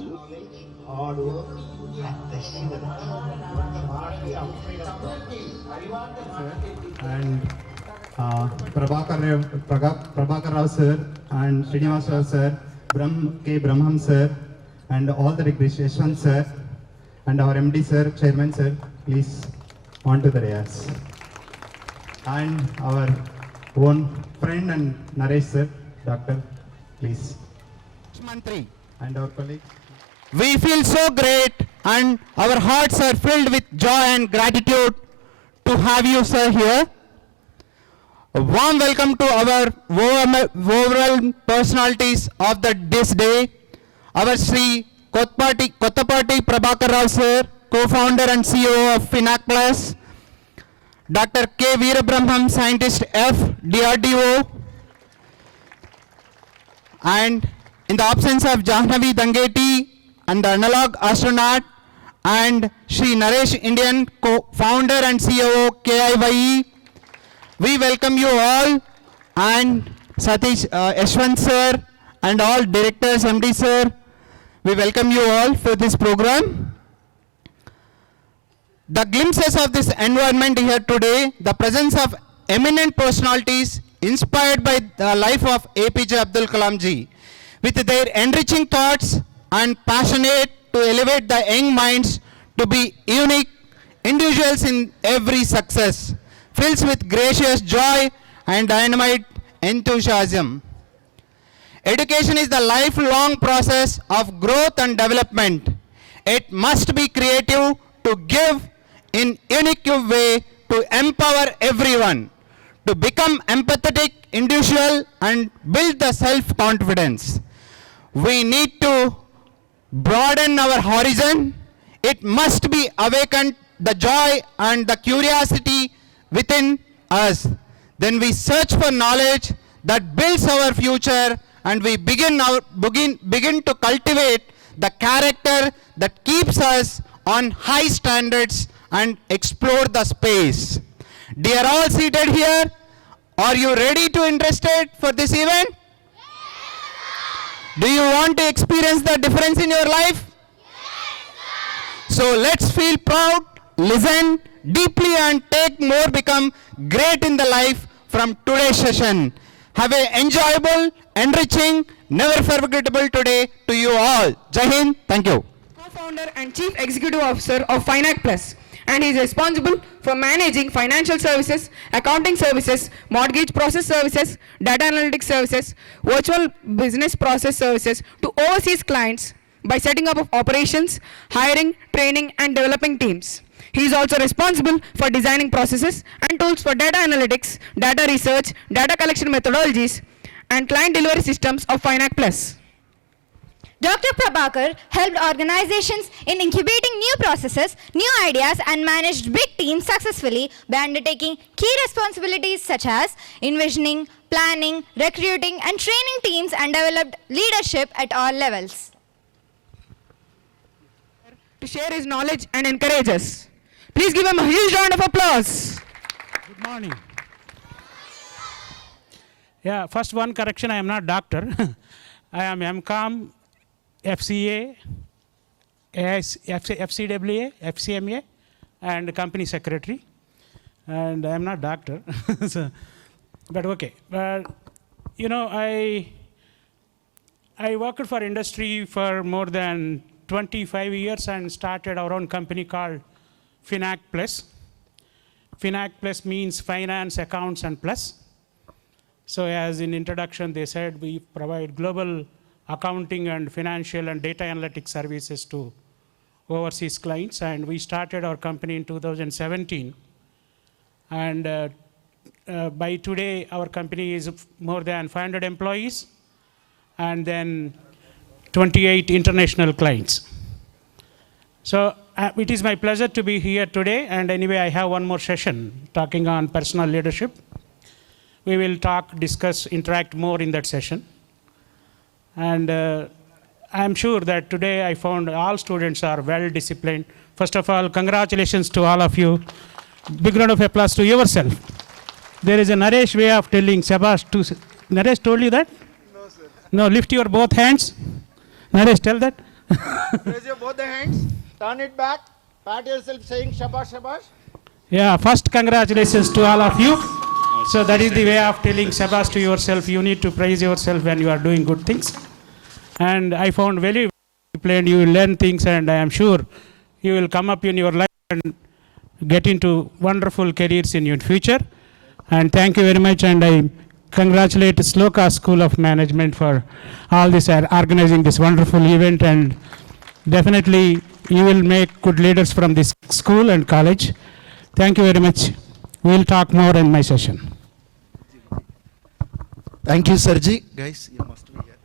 knowledge, hard work, and perseverance. And Prabhakar Rao sir and Srinivas Rao sir, K. Brahmam sir, and all the Yashwant sir, and our MD sir, chairman sir, please on to the dais. And our own friend and Naresh sir, doctor, please. Mantri. And our colleagues. We feel so great and our hearts are filled with joy and gratitude to have you, sir, here. A warm welcome to our overall personalities of this day. Our Sri Kottapati Prabhakar Rao, sir, co-founder and CEO of FINAC Plus. Dr K Veerabrahmmam, scientist F, DRDO. And in the absence of Jhannavi Dangeti and the analog astronaut, and Shri Naresh Indian, co-founder and CEO KIYE. We welcome you all, and Satish Yashwant sir and all directors, MD sir. We welcome you all for this program. The glimpses of this environment here today, the presence of eminent personalities inspired by the life of APJ Abdul Kalam ji, with their enriching thoughts and passionate to elevate the young minds to be unique individuals in every success, fills with gracious joy and dynamite enthusiasm. Education is the lifelong process of growth and development. It must be creative to give in unique way to empower everyone, to become empathetic individual and build the self-confidence. We need to broaden our horizon. It must be awakened the joy and the curiosity within us. Then we search for knowledge that builds our future, and we begin to cultivate the character that keeps us on high standards and explore the space. Dear all seated here, are you ready to interested for this event? Do you want to experience the difference in your life? Yes, so let's feel proud, listen deeply and take more, become great in the life from today's session. Have an enjoyable, enriching, never forgettable today to you all. Jai Hind, thank you. Co-founder and Chief Executive Officer of FINAC Plus, and he is responsible for managing financial services, accounting services, mortgage process services, data analytics services, virtual business process services to overseas clients by setting up of operations, hiring, training, and developing teams. He is also responsible for designing processes and tools for data analytics, data research, data collection methodologies, and client delivery systems of FINAC Plus. Dr. Prabhakar helped organizations in incubating new processes, new ideas, and managed big teams successfully by undertaking key responsibilities such as envisioning, planning, recruiting, and training teams, and developed leadership at all levels. To share his knowledge and encourage us. Please give him a huge round of applause. Good morning. Yeah, first one correction, I am not doctor. I am MCOM, FCA, FCWA, FCMA, and company secretary. And I am not doctor. So, but okay. But, you know, I worked for industry for more than 25 years and started our own company called FINAC Plus. FINAC Plus means finance, accounts, and plus. So as in introduction, they said we provide global accounting and financial and data analytics services to overseas clients. And we started our company in 2017. And by today, our company is more than 500 employees and then 28 international clients. So it is my pleasure to be here today. And anyway, I have one more session talking on personal leadership. We will talk, discuss, interact more in that session. And I'm sure that today I found all students are well disciplined. First of all, congratulations to all of you. Big round of applause to yourself. There is a Naresh way of telling Shabash to... Naresh told you that? No, sir. No, lift your both hands. Naresh, tell that. Raise your both the hands. Turn it back. Pat yourself saying shabash, shabash. Yeah, first congratulations to all of you. So that is the way of telling shabash to yourself. You need to praise yourself when you are doing good things. And I found very disciplined. You will learn things, and I am sure you will come up in your life and get into wonderful careers in your future. And thank you very much. And I congratulate Sloka School of Management for all this, organizing this wonderful event. And definitely you will make good leaders from this school and college. Thank you very much. We will talk more in my session. Thank you, Sarji. Guys, you must be here.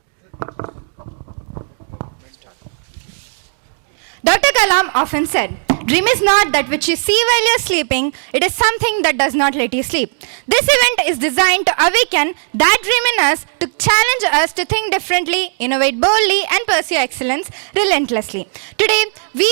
Dr. Kalam often said, "Dream is not that which you see while you're sleeping, it is something that does not let you sleep." This event is designed to awaken that dream in us, to challenge us to think differently, innovate boldly, and pursue excellence relentlessly. Today, we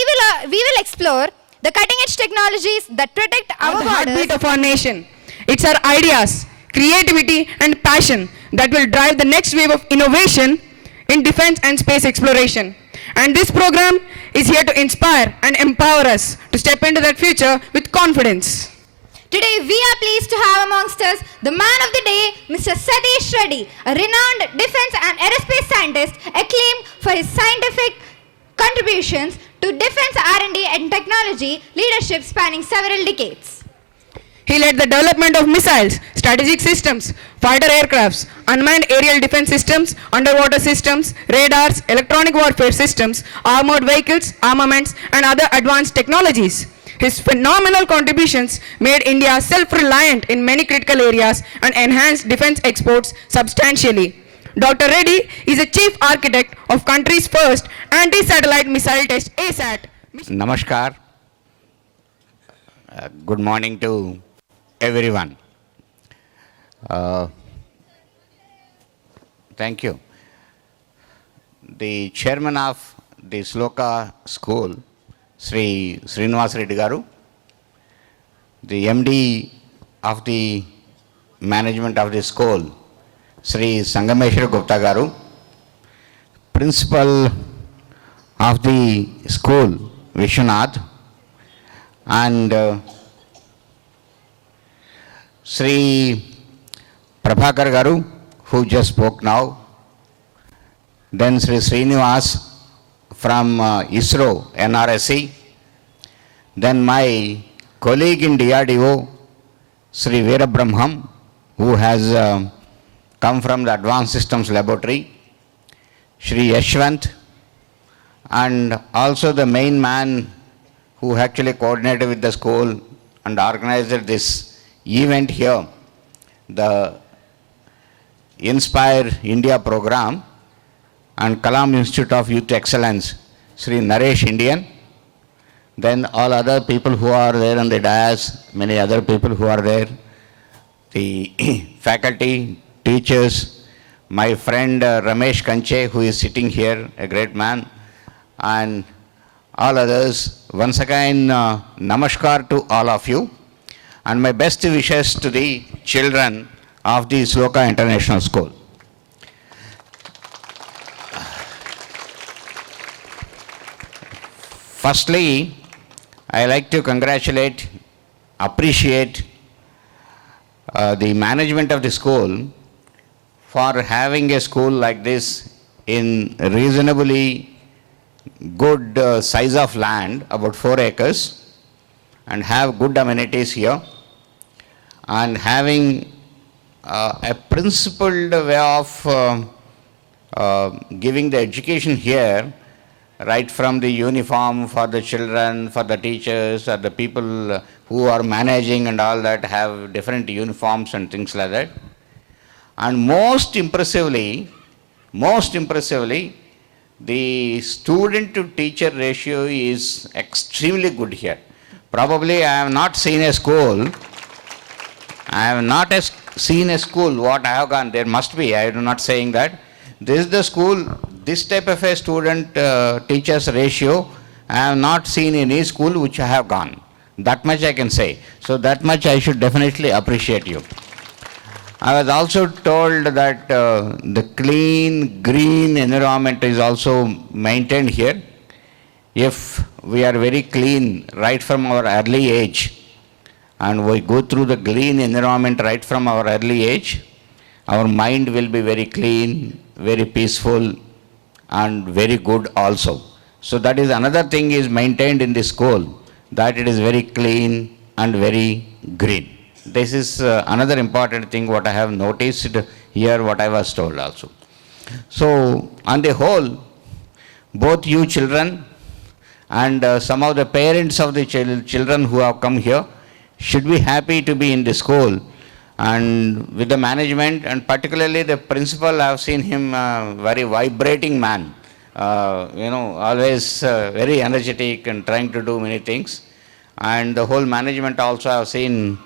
will explore the cutting-edge technologies that protect our The heartbeat borders. of our nation. It's our ideas, creativity, and passion that will drive the next wave of innovation in defense and space exploration. And this program is here to inspire and empower us to step into that future with confidence. Today, we are pleased to have amongst us the man of the day, Mr. Satish Reddy, a renowned defense and aerospace scientist acclaimed for his scientific contributions to defense R&D and technology leadership spanning several decades. He led the development of missiles, strategic systems, fighter aircrafts, unmanned aerial defense systems, underwater systems, radars, electronic warfare systems, armored vehicles, armaments, and other advanced technologies. His phenomenal contributions made India self-reliant in many critical areas and enhanced defense exports substantially. Dr. Reddy is a chief architect of country's first anti-satellite missile test, ASAT. Namaskar. Good morning to everyone. Thank you. The chairman of the Sloka School, Sri Srinivas Reddy Garu, the MD of the management of the school, Sri Sangameshwar Gupta Garu, principal of the school, Vishwanath, and Sri Prabhakar Garu, who just spoke now, then Sri Srinivas from ISRO, NRSC, then my colleague in DRDO, Sri Veerabrahmmam, who has come from the Advanced Systems Laboratory, Sri Yashwant, and also the main man who actually coordinated with the school and organized this event here, the Inspire India program and Kalam Institute of Youth Excellence, Sri Naresh Indian. Then all other people who are there on the dais, many other people who are there, the faculty, teachers, my friend Ramesh Kanche, who is sitting here, a great man, and all others. Once again, namaskar to all of you, and my best wishes to the children of the Sloka International School. Firstly, I like to congratulate, appreciate the management of the school for having a school like this in reasonably good size of land, about 4 acres, and have good amenities here, and having a principled way of giving the education here, right from the uniform for the children, for the teachers, or the people who are managing and all that have different uniforms and things like that. And most impressively, the student to teacher ratio is extremely good here. Probably I have not seen a school, what I have gone, there must be, I am not saying that. This is the school, this type of a student teachers ratio, I have not seen in any school which I have gone. That much I can say. So that much I should definitely appreciate you. I was also told that the clean, green environment is also maintained here. If we are very clean right from our early age, and we go through the green environment right from our early age, our mind will be very clean, very peaceful, and very good also. So that is another thing is maintained in the school, that it is very clean and very green. This is another important thing what I have noticed here, what I was told also. So on the whole, both you children and some of the parents of the children who have come here should be happy to be in the school, and with the management, and particularly the principal. I have seen him very vibrating man, always very energetic and trying to do many things. And the whole management also I have seen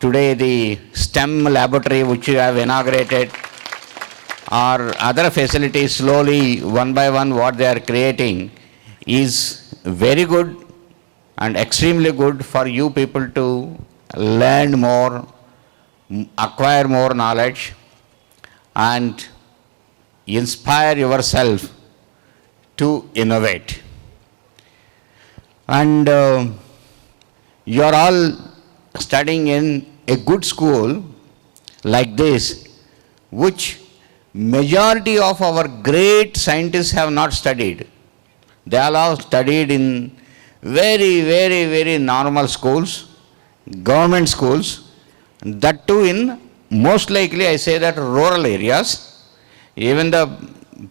today the STEM laboratory which you have inaugurated, or other facilities slowly one by one what they are creating is very good and extremely good for you people to learn more, acquire more knowledge, and inspire yourself to innovate. And you are all studying in a good school like this, which majority of our great scientists have not studied. They all have studied in very, very, very normal schools, government schools, that too in most likely I say that rural areas. Even the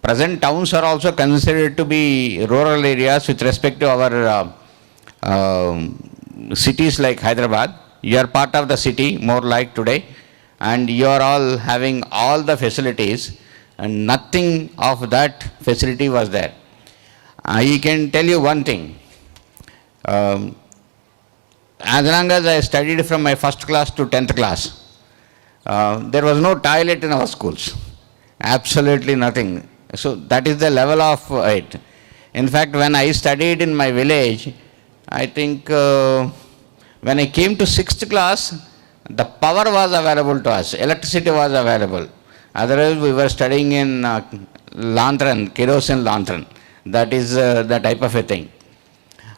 present towns are also considered to be rural areas with respect to our cities like Hyderabad. You are part of the city more like today, and you are all having all the facilities, and nothing of that facility was there. I can tell you one thing. As long as I studied from my first class to 10th class, there was no toilet in our schools. Absolutely nothing. So that is the level of it. In fact, when I studied in my village, I think when I came to 6th class, the power was available to us, electricity was available. Otherwise, we were studying in lantern, kerosene lantern. That is the type of a thing.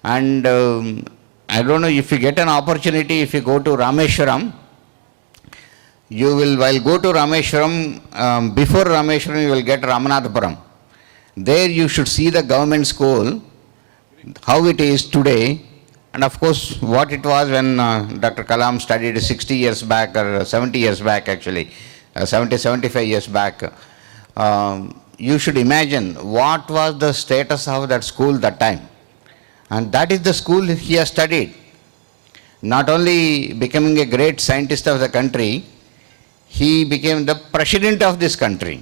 And I don't know if you get an opportunity, if you go to Rameshwaram, you will, while go to Rameshwaram, before Rameshwaram you will get Ramanathapuram. There you should see the government school, how it is today, and of course what it was when Dr. Kalam studied 60 years back, or 70 years back actually, 70, 75 years back. you should imagine what was the status of that school that time. And that is the school he has studied. Not only becoming a great scientist of the country, he became the president of this country.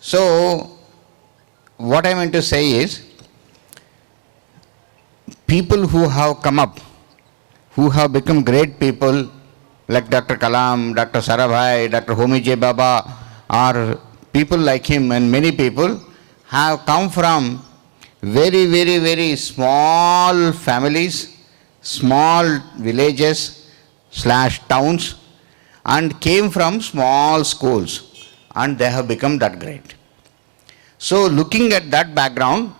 So, what I meant to say is, people who have come up, who have become great people, like Dr. Kalam, Dr. Sarabhai, Dr. Homi J. Baba, or people like him, and many people have come from very, very, very small families, small villages / towns, and came from small schools, and they have become that great. So looking at that background,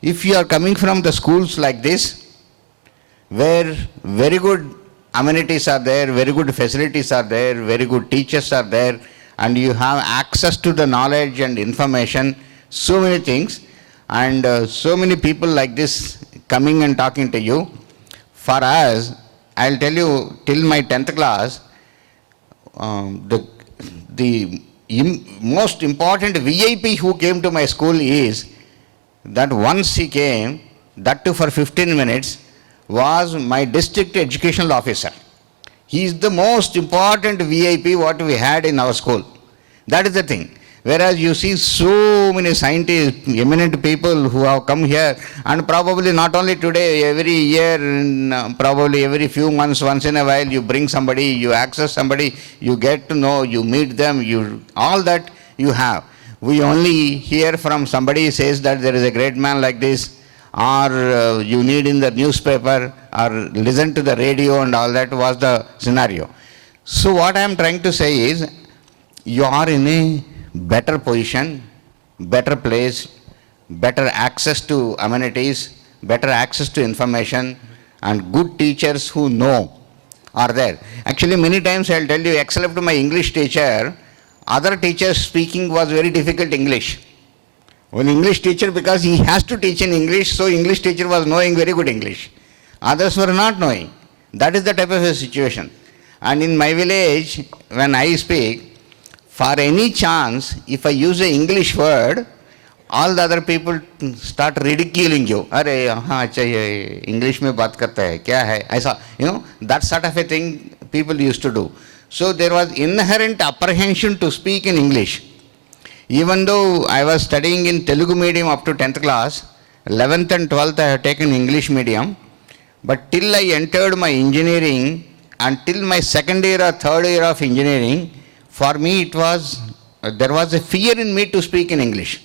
if you are coming from the schools like this, where very good amenities are there, very good facilities are there, very good teachers are there, and you have access to the knowledge and information, so many things, and so many people like this coming and talking to you. For us, I'll tell you, till my 10th class, the most important VIP who came to my school is that once he came, that too for 15 minutes, was my district educational officer. He is the most important VIP what we had in our school. That is the thing. Whereas you see so many scientists, eminent people who have come here, and probably not only today, every year, probably every few months, once in a while, you bring somebody, you access somebody, you get to know, you meet them, all that you have. We only hear from somebody says that there is a great man like this, or you need in the newspaper, or listen to the radio, and all that was the scenario. So what I am trying to say is, you are in a better position, better place, better access to amenities, better access to information, and good teachers who know are there. Actually, many times I'll tell you, except my English teacher, other teachers speaking was very difficult English. One English teacher, because he has to teach in English, so English teacher was knowing very good English. Others were not knowing. That is the type of a situation. And in my village, when I speak, for any chance, if I use an English word, all the other people start ridiculing you. Arey, हाँ अच्छा ये English में बात करता है, क्या है? ऐसा, that sort of a thing people used to do. So there was inherent apprehension to speak in English. Even though I was studying in Telugu medium up to 10th class, 11th and 12th I have taken English medium, but till I entered my engineering, until my second year or third year of engineering, for me there was a fear in me to speak in English.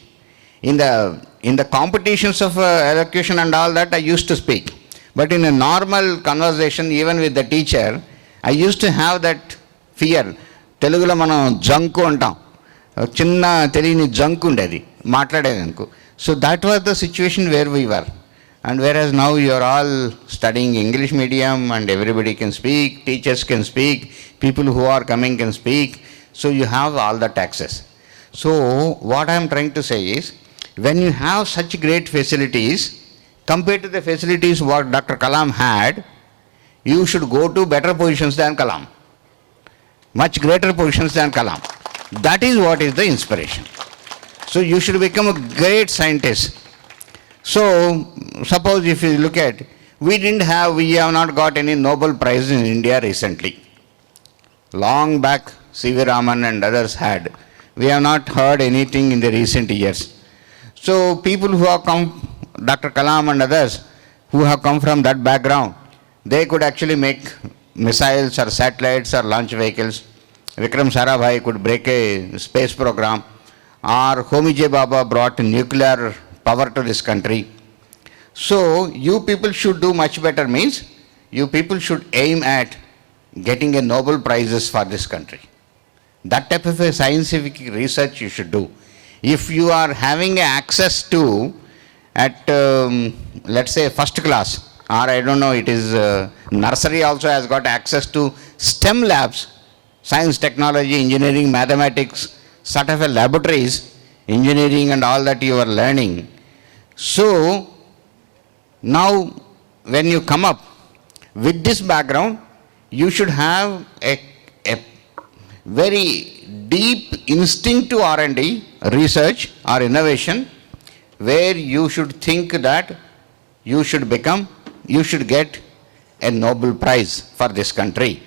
In the competitions of elocution and all that, I used to speak. But in a normal conversation, even with the teacher, I used to have that fear. Telugulo manam janku antam. Chinna telini janku undedi. Maatladedanku. So that was the situation where we were. And whereas now you are all studying English medium and everybody can speak, teachers can speak, people who are coming can speak. So you have all that access. So what I am trying to say is, when you have such great facilities, compared to the facilities what Dr. Kalam had, you should go to better positions than Kalam. Much greater positions than Kalam. That is what is the inspiration. So you should become a great scientist. So suppose if you look at, we have not got any Nobel Prize in India recently. Long back, C.V. Raman and others had. We have not heard anything in the recent years. So people who have come, Dr. Kalam and others, who have come from that background, they could actually make missiles or satellites or launch vehicles. Vikram Sarabhai could break a space program, or Homi J. Baba brought nuclear power to this country. So you people should do much better, means you people should aim at getting a Nobel Prizes for this country. That type of a scientific research you should do. If you are having access to, at let's say first class, or I don't know, it is nursery also has got access to STEM labs, science, technology, engineering, mathematics, sort of a laboratories, engineering and all that you are learning. So now when you come up with this background, you should have very deep instinct to R&D, research or innovation, where you should think that you should get a Nobel Prize for this country.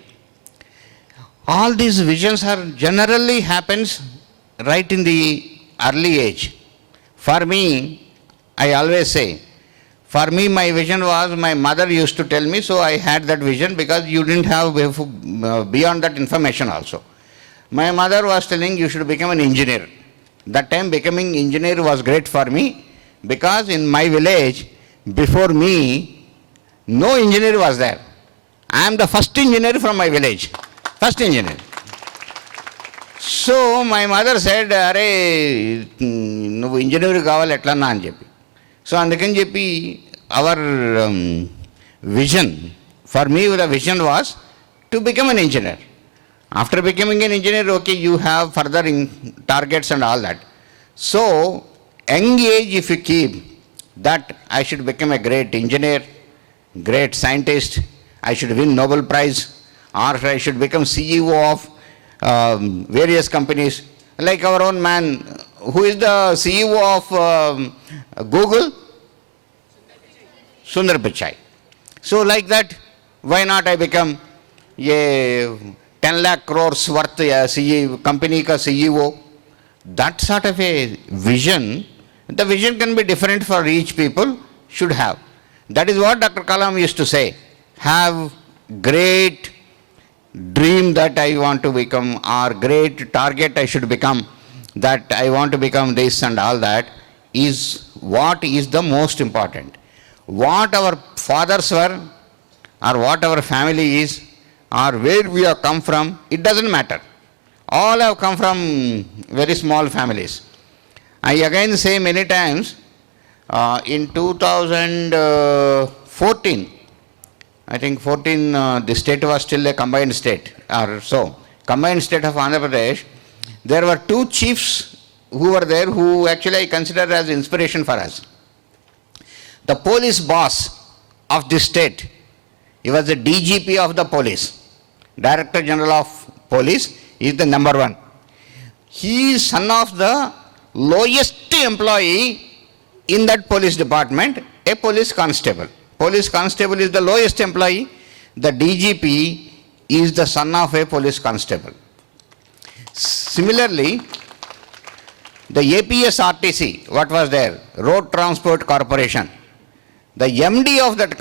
All these visions are generally happens right in the early age. For me, I always say, for me my vision was, my mother used to tell me, so I had that vision because you didn't have beyond that information also. My mother was telling you should become an engineer. That time becoming engineer was great for me because in my village, before me, no engineer was there. I am the first engineer from my village. First engineer. So my mother said, "Arey, nu engineer kavali etla na ani cheppi." So andukani cheppi our vision, for me the vision was to become an engineer. After becoming an engineer, okay, you have further targets and all that. So young age if you keep that I should become a great engineer, great scientist, I should win Nobel Prize, or I should become CEO of various companies. Like our own man, who is the CEO of Google? Sundar Pichai. So like that, why not I become a 10 lakh crores worth CEO, company ka CEO? That sort of a vision, the vision can be different for each people, should have. That is what Dr. Kalam used to say. Have great dream that I want to become, or great target I should become, that I want to become this and all that, is what is the most important. What our fathers were, or what our family is, or where we have come from, it doesn't matter. All have come from very small families. I again say many times, in 2014, I think 14, the state was still a combined state, or so, combined state of Andhra Pradesh. There were two chiefs who were there who actually I consider as inspiration for us. The police boss of this state, he was the DGP of the police, Director General of Police, is the number one. He is son of the lowest employee in that police department, a police constable. Police constable is the lowest employee. The DGP is the son of a police constable. Similarly, the APSRTC, what was there? Road Transport Corporation. The MD of that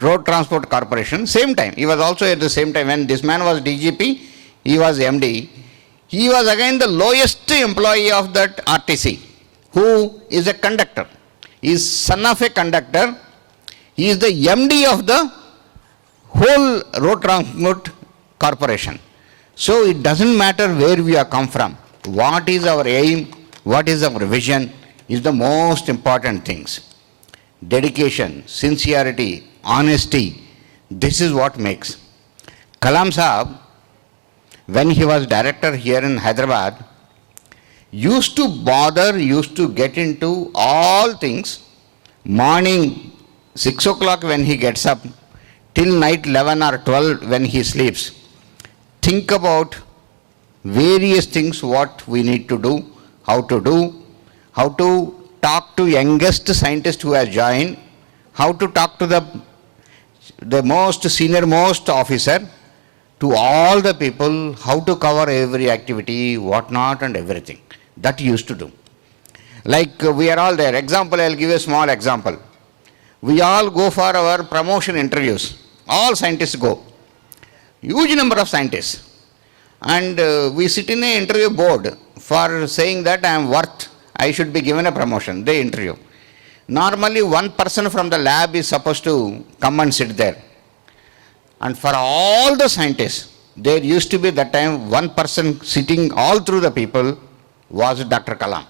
Road Transport Corporation, same time, he was also at the same time when this man was DGP, he was MD. He was again the lowest employee of that RTC, who is a conductor. He is son of a conductor. He is the MD of the whole Road Transport Corporation. So it doesn't matter where we have come from. What is our aim, what is our vision is the most important things. Dedication, sincerity, honesty, this is what makes. Kalam Sahab, when he was director here in Hyderabad, used to get into all things. Morning 6 o'clock when he gets up, till night 11 or 12 when he sleeps. Think about various things what we need to do, how to talk to youngest scientist who has joined, how to talk to the most senior most officer, to all the people, how to cover every activity, what not and everything. That he used to do. Like we are all there. Example, I will give a small example. We all go for our promotion interviews. All scientists go. Huge number of scientists. And we sit in an interview board for saying that I should be given a promotion. They interview. Normally one person from the lab is supposed to come and sit there. And for all the scientists, there used to be that time one person sitting all through the people was Dr. Kalam.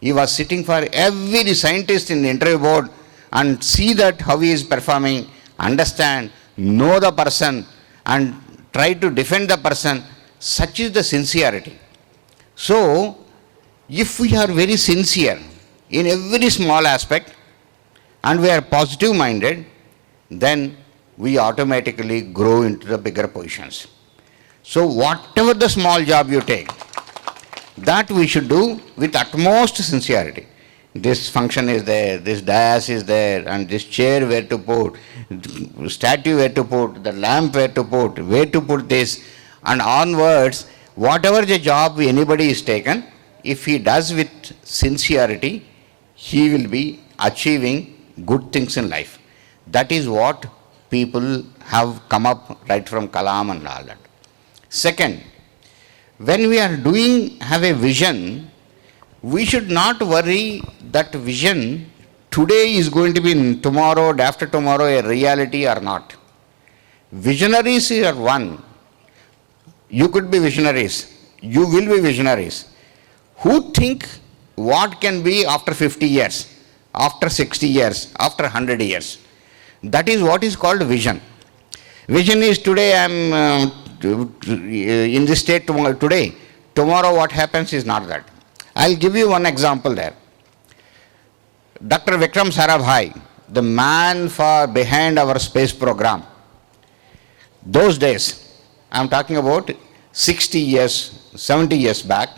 He was sitting for every scientist in the interview board and see that how he is performing, understand, know the person and try to defend the person. Such is the sincerity. So, if we are very sincere in every small aspect and we are positive minded, then we automatically grow into the bigger positions. So whatever the small job you take, that we should do with utmost sincerity. This function is there, this dais is there, and this chair where to put, statue where to put, the lamp where to put this, and onwards, whatever the job anybody is taken, if he does with sincerity, he will be achieving good things in life. That is what people have come up right from Kalam and all that. Second, when we are have a vision, we should not worry that vision today is going to be tomorrow, after tomorrow a reality or not. Visionaries are one. You could be visionaries. You will be visionaries. Who think what can be after 50 years, after 60 years, after 100 years. That is what is called vision. Vision is today I am in this state today. Tomorrow what happens is not that. I'll give you one example there. Dr. Vikram Sarabhai, the man behind our space program, those days, I'm talking about 60 years, 70 years back,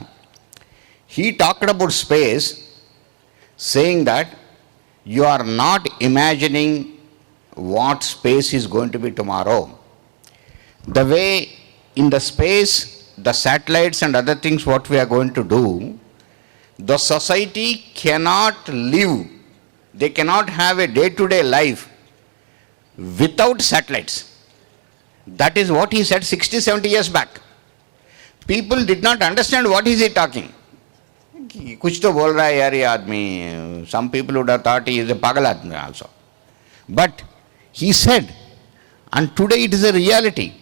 he talked about space, saying that you are not imagining what space is going to be tomorrow. The way in the space, the satellites and other things what we are going to do, the society cannot live, they cannot have a day-to-day life without satellites. That is what he said 60, 70 years back. People did not understand what is he talking. कुछ तो बोल रहा है यार ये आदमी. Some people would have thought he is a pagal आदमी also. But he said, and today it is a reality.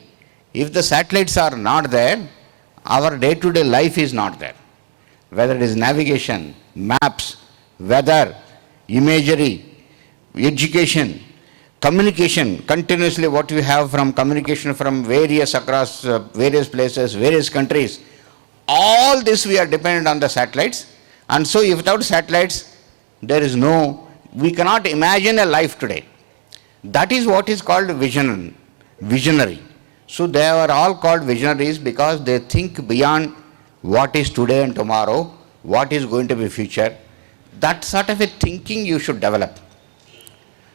If the satellites are not there, our day-to-day life is not there. Whether it is navigation, maps, weather, imagery, education, communication, continuously what we have from communication from across various places, various countries, all this we are dependent on the satellites. And so without satellites, there is we cannot imagine a life today. That is what is called visionary. So they are all called visionaries because they think beyond what is today and tomorrow, what is going to be future. That sort of a thinking you should develop.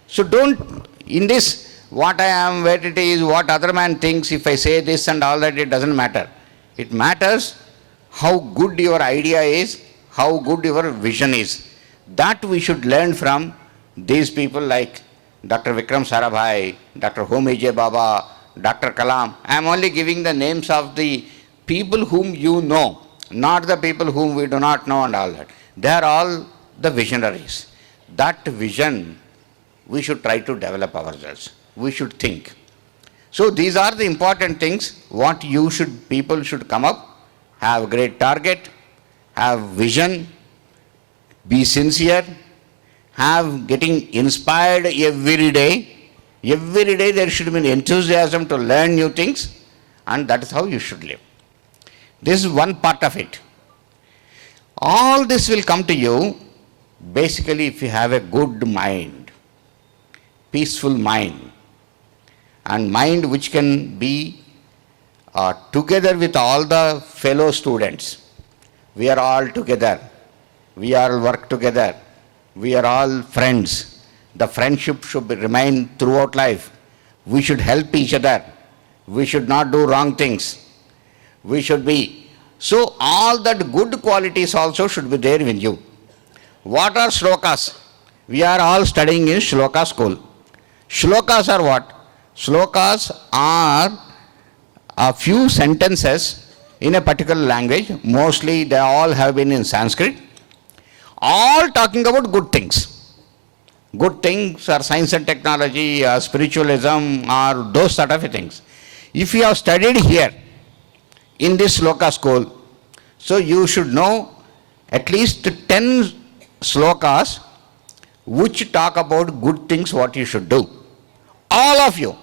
So don't, in this, what I am, where it is, what other man thinks, if I say this and all that, it doesn't matter. It matters how good your idea is, how good your vision is. That we should learn from these people like Dr. Vikram Sarabhai, Dr. Homi J. Baba, Dr. Kalam. I am only giving the names of the people whom you know, not the people whom we do not know and all that. They are all the visionaries. That vision we should try to develop ourselves. We should think. So these are the important things what people should come up, have a great target, have vision, be sincere, have getting inspired every day. Every day there should be an enthusiasm to learn new things, and that is how you should live. This is one part of it. All this will come to you basically if you have a good mind, peaceful mind, and mind which can be together with all the fellow students. We are all together. We all work together. We are all friends. The friendship should remain throughout life. We should help each other. We should not do wrong things. We should be. So all that good qualities also should be there with you. What are shlokas? We are all studying in Sloka school. Shlokas are what? Shlokas are a few sentences in a particular language. Mostly they all have been in Sanskrit. All talking about good things. Good things are science and technology, or spiritualism, or those sort of things. If you have studied here in this Sloka school, so you should know at least 10 slokas which talk about good things what you should do. All of you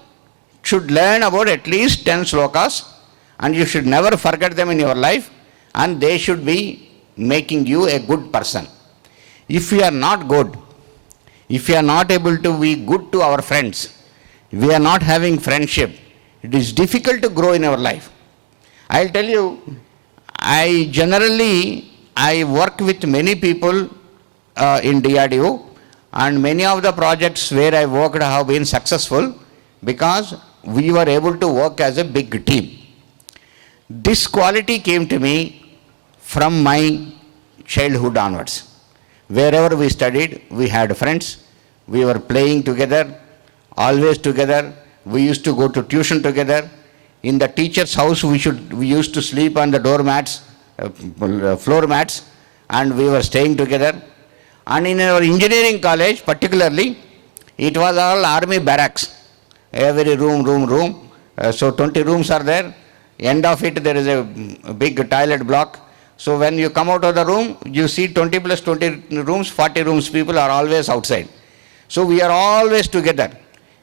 should learn about at least 10 slokas, and you should never forget them in your life, and they should be making you a good person. If you are not good, if we are not able to be good to our friends, we are not having friendship, it is difficult to grow in our life. I'll tell you, I work with many people in DRDO, and many of the projects where I worked have been successful because we were able to work as a big team. This quality came to me from my childhood onwards. Wherever we studied, we had friends, we were playing together, always together, we used to go to tuition together. In the teacher's house, we used to sleep on the doormats, floor mats, and we were staying together. And in our engineering college, particularly, it was all army barracks. Every room. So 20 rooms are there. End of it, there is a big toilet block. So when you come out of the room, you see 20 plus 20 rooms, 40 rooms, people are always outside. So we are always together.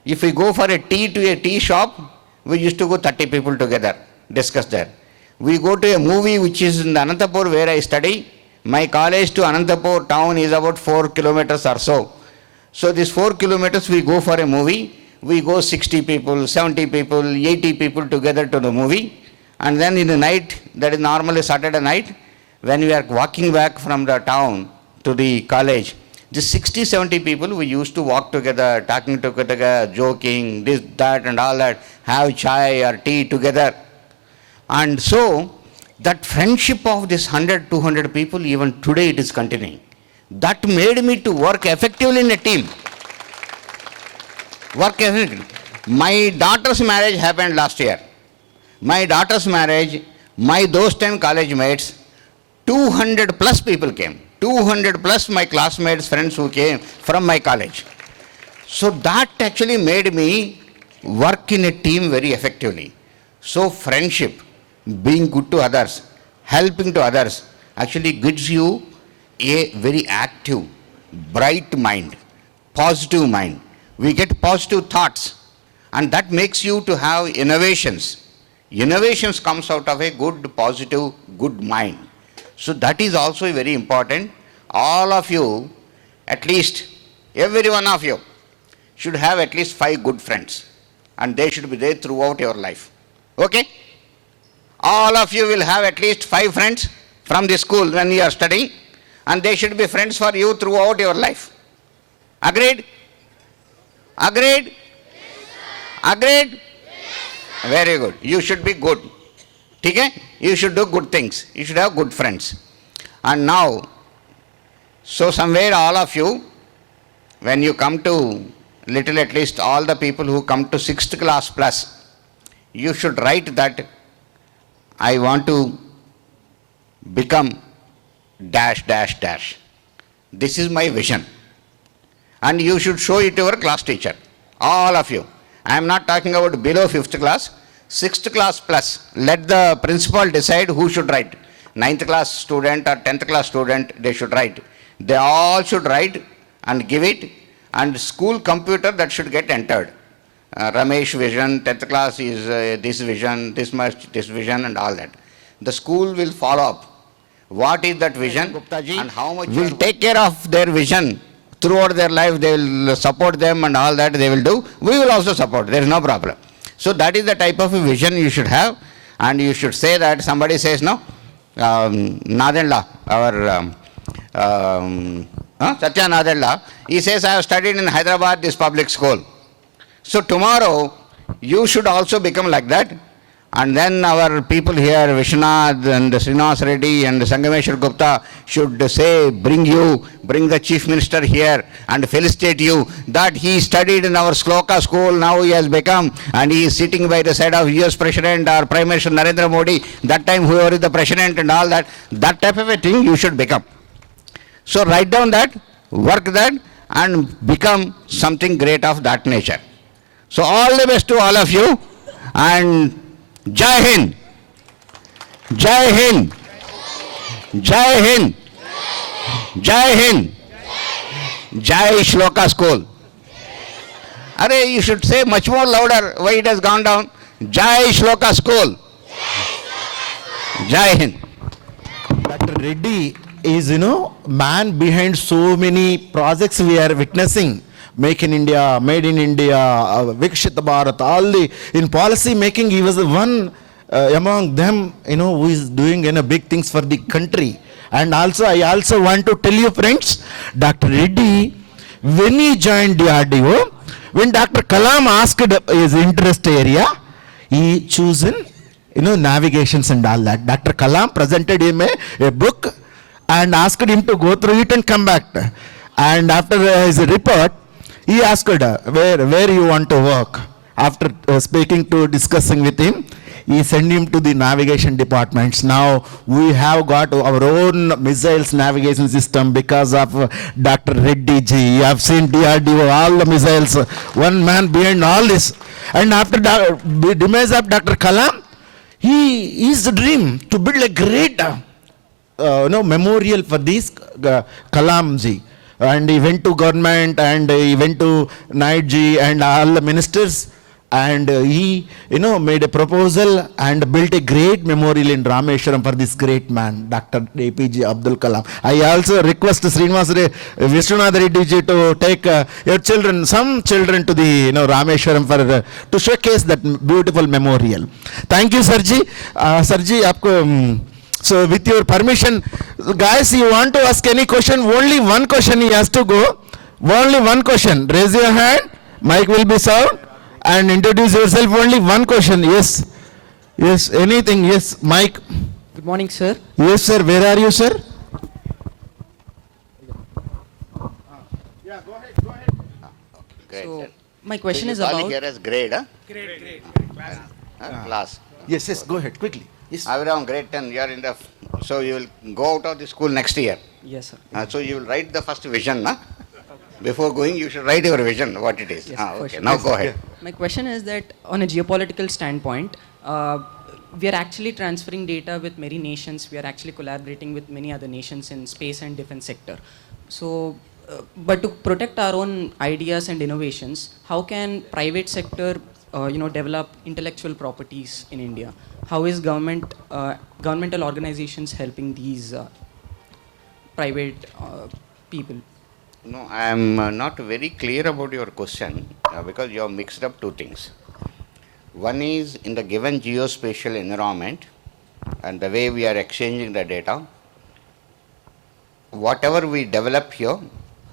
If we go for a tea to a tea shop, we used to go 30 people together, discuss there. We go to a movie which is in Anantapur where I study. My college to Anantapur town is about 4 kilometers or so. So these 4 kilometers we go for a movie. We go 60 people, 70 people, 80 people together to the movie. And then in the night, that is normally Saturday night, when we are walking back from the town to the college, the 60, 70 people, we used to walk together, talking together, joking, this, that and all that, have chai or tea together. And so, that friendship of this 100, 200 people, even today it is continuing. That made me to work effectively in a team. Work effectively. My daughter's marriage happened last year. My daughter's marriage, those 10 college mates, 200 plus people came. 200 plus my classmates, friends who came from my college. So that actually made me work in a team very effectively. So friendship, being good to others, helping to others, actually gives you a very active, bright mind, positive mind. We get positive thoughts, and that makes you to have innovations. Innovations comes out of a good, positive, good mind. So that is also very important. All of you, at least every one of you, should have at least 5 good friends, and they should be there throughout your life. Okay? All of you will have at least 5 friends from the school when you are studying, and they should be friends for you throughout your life. Agreed? Agreed? Yes, agreed? Yes, very good. You should be good. Okay? You should do good things. You should have good friends. And now, so somewhere all of you, when you come to little at least all the people who come to 6th class plus, you should write that I want to become dash dash dash. This is my vision. And you should show it to your class teacher. All of you. I am not talking about below 5th class. 6th class plus. Let the principal decide who should write. 9th class student or 10th class student, they should write. They all should write and give it, and school computer that should get entered. Ramesh vision, 10th class is this vision, this much, this vision and all that. The school will follow up. What is that vision and how much will take care of their vision throughout their life. They will support them and all that they will do. We will also support, there is no problem. So that is the type of a vision you should have, and you should say that somebody says no, Nadenla, our Satya Nadella, he says, I have studied in Hyderabad, this public school. So tomorrow, you should also become like that. And then our people here, Vishwanath and Srinivas Reddy and Sangameshwar Gupta should say, bring the Chief Minister here and felicitate you that he studied in our Sloka school, now he has become, and he is sitting by the side of US President or Prime Minister Narendra Modi, that time whoever is the President and all that, that type of a thing you should become. So write down that, work that, and become something great of that nature. So all the best to all of you, and Jai Hind, Jai Hind, Jai Hind, Jai Hind, Jai Sloka School. Are you should say much more louder why it has gone down. Jai Sloka School. Jai Hind. Dr. Reddy is, man behind so many projects we are witnessing. Make in India, Made in India, Vikshit Bharat, all the, in policy making, he was the one among them, who is doing, big things for the country. And also, I also want to tell you, friends, Dr. Reddy, when he joined DRDO, when Dr. Kalam asked his interest area, he chosen, navigations and all that. Dr. Kalam presented him a book and asked him to go through it and come back. And after his report, he asked where you want to work. After discussing with him, he sent him to the navigation departments. Now we have got our own missiles navigation system because of Dr. Reddy ji. You have seen DRDO, all the missiles, one man behind all this. And after the demise of Dr. Kalam, his dream to build a great memorial for this Kalam ji. And he went to government and he went to Naid ji and all the ministers. And he, made a proposal and built a great memorial in Rameshwaram for this great man, Dr. APJ Abdul Kalam. I also request Vishwanath Reddy ji to take your children, some children to the Rameshwaram for to showcase that beautiful memorial. Thank you, Sarji. Sarji, aapko, so with your permission, guys, you want to ask any question? Only one question he has to go. Only one question. Raise your hand. Mic will be served. And introduce yourself. Only one question. Yes. Yes. Anything. Yes. Mike. Good morning, sir. Yes, sir. Where are you, sir? Yeah, go ahead. Great. So, then. my question So is you call it about. here as grade, huh? Great. Class. Yes. Yes. Go ahead quickly. Yes. Around grade 10, you are in the, so you will go out of the school next year. Yes, sir. So you will write the first vision, na? Before going, you should write your vision, what it is. Yes, for Okay. sure. Now go ahead. My question is that on a geopolitical standpoint, we are actually transferring data with many nations. We are actually collaborating with many other nations in space and defense sector. So, but to protect our own ideas and innovations, how can private sector, develop intellectual properties in India? How is governmental organizations helping these private people? No, I am not very clear about your question because you have mixed up two things. One is in the given geospatial environment and the way we are exchanging the data, whatever we develop here,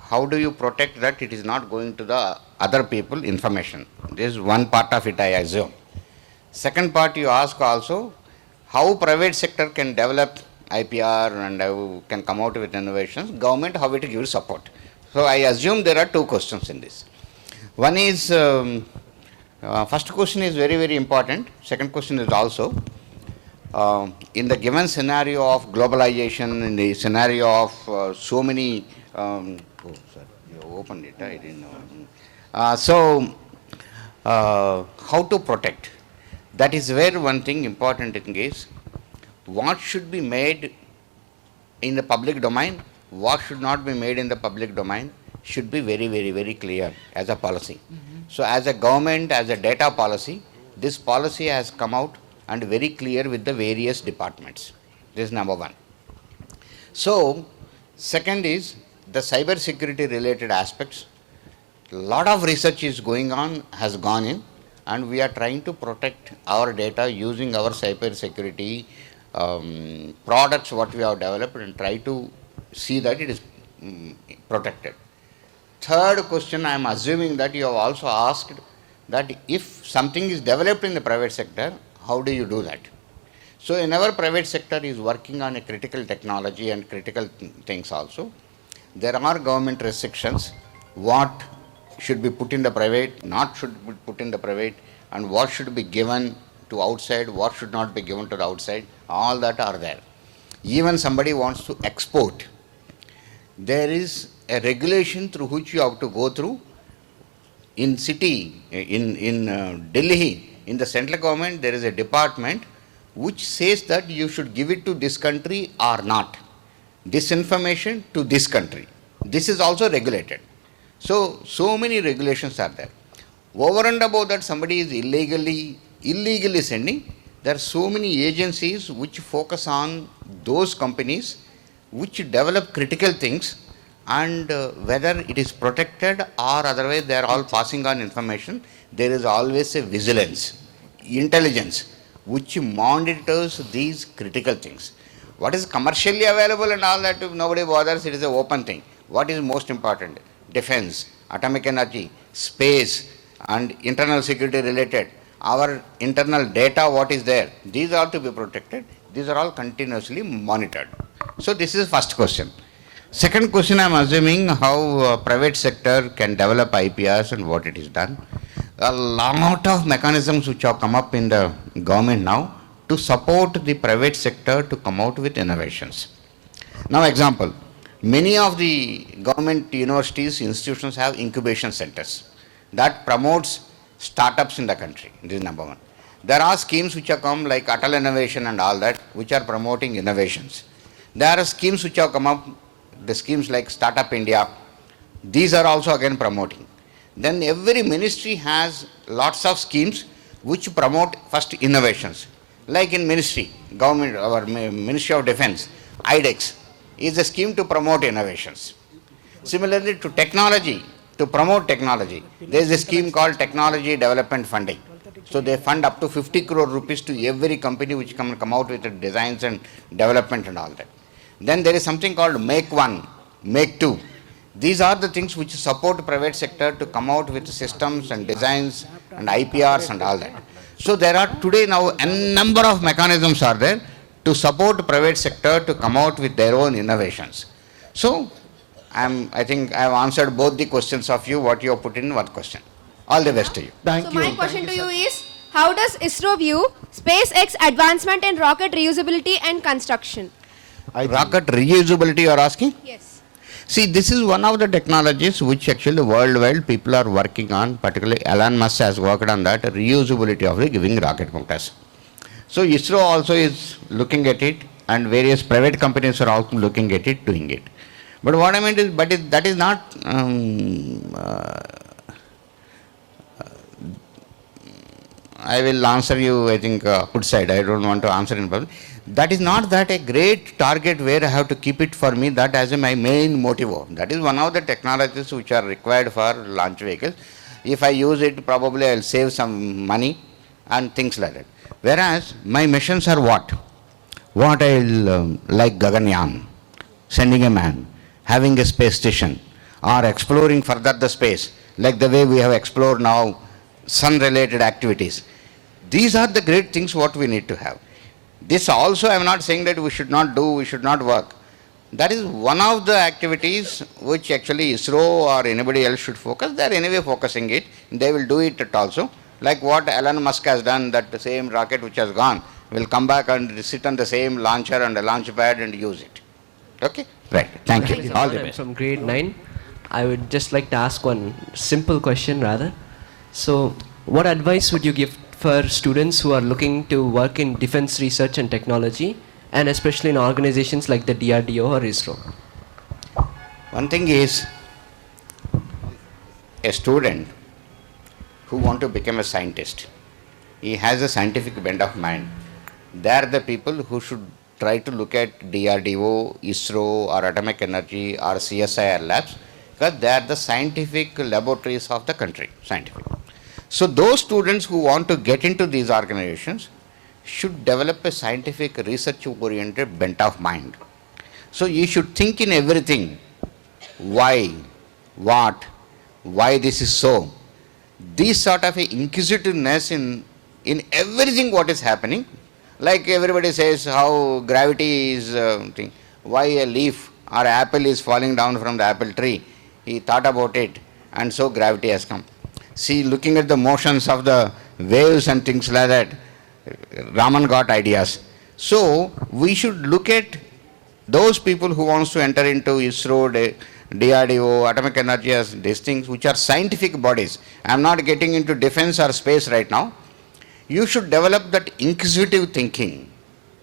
how do you protect that it is not going to the other people information? This is one part of it, I assume. Second part you ask also, how private sector can develop IPR and how can come out with innovations, government how it gives support. So I assume there are two questions in this. One is, first question is very, very important. Second question is also, in the given scenario of globalization, in the scenario of so many, oh, sorry, you opened it, I didn't know. How to protect? That is where one thing important thing is, what should be made in the public domain, what should not be made in the public domain should be very, very, very clear as a policy. So as a government, as a data policy, this policy has come out and very clear with the various departments. This is number one. So second is the cyber security related aspects. Lot of research is going on, has gone in, and we are trying to protect our data using our cyber security products what we have developed and try to see that it is protected. Third question, I am assuming that you have also asked that if something is developed in the private sector, how do you do that? So in our private sector is working on a critical technology and critical things also. There are government restrictions, what should be put in the private, not should be put in the private, and what should be given to outside, what should not be given to the outside, all that are there. Even somebody wants to export, there is a regulation through which you have to go through. In city, in Delhi, in the central government, there is a department which says that you should give it to this country or not. This information to this country. This is also regulated. So many regulations are there. Over and above that, somebody is illegally sending. There are so many agencies which focus on those companies which develop critical things, and whether it is protected or otherwise they are all passing on information, there is always a vigilance, intelligence. which monitors these critical things. What is commercially available and all that, nobody bothers, it is an open thing. What is most important? Defense, atomic energy, space, and internal security related. Our internal data, what is there? These are to be protected. These are all continuously monitored. So this is first question. Second question, I am assuming how private sector can develop IPRs and what it is done. A lot of mechanisms which have come up in the government now to support the private sector to come out with innovations. Now example, many of the government universities, institutions have incubation centers that promotes startups in the country. This is number one. There are schemes which have come like Atal Innovation and all that, which are promoting innovations. There are schemes which have come up, the schemes like Startup India. These are also again promoting. Then every ministry has lots of schemes which promote first innovations. Like in ministry, government, our Ministry of Defense, IDEX is a scheme to promote innovations. Similarly to technology, to promote technology, there is a scheme called Technology Development Funding. So they fund up to 50 crore rupees to every company which come out with the designs and development and all that. Then there is something called Make One, Make Two. These are the things which support private sector to come out with systems and designs and IPRs and all that. So there are today now a number of mechanisms are there to support private sector to come out with their own innovations. So I think I have answered both the questions of you, what you have put in one question. All the best to you. So my question to you is, how does ISRO view SpaceX advancement in rocket reusability and construction? Rocket reusability you are asking? Yes. See, this is one of the technologies which actually worldwide people are working on, particularly Elon Musk has worked on that, reusability of the giving rocket motors. So ISRO also is looking at it and various private companies are also looking at it, doing it. But what I meant is, that is not, I will answer you, I think, outside. I don't want to answer in public. That is not that a great target where I have to keep it for me, that as my main motive. That is one of the technologies which are required for launch vehicles. If I use it, probably I will save some money and things like that. Whereas my missions are what? What I will like Gaganyaan, sending a man, having a space station, or exploring further the space, like the way we have explored now sun-related activities. These are the great things what we need to have. This also I am not saying that we should not do, we should not work. That is one of the activities which actually ISRO or anybody else should focus. They are anyway focusing it. They will do it also. Like what Elon Musk has done, that the same rocket which has gone will come back and sit on the same launcher and a launch pad and use it. Okay? Right. Thank you. All the best. From grade 9, I would just like to ask one simple question rather. So, what advice would you give for students who are looking to work in defense research and technology, and especially in organizations like the DRDO or ISRO? One thing is, a student who want to become a scientist, he has a scientific bent of mind. They are the people who should try to look at DRDO, ISRO or atomic energy or CSIR labs, because they are the scientific laboratories of the country, scientific. So those students who want to get into these organizations should develop a scientific research-oriented bent of mind. So you should think in everything, why, what, why this is so. This sort of a inquisitiveness in everything what is happening, like everybody says how gravity is, why a leaf or apple is falling down from the apple tree. He thought about it and so gravity has come. See, looking at the motions of the waves and things like that, Raman got ideas. So we should look at those people who wants to enter into ISRO, DRDO, atomic energy, as these things which are scientific bodies. I am not getting into defense or space right now. You should develop that inquisitive thinking.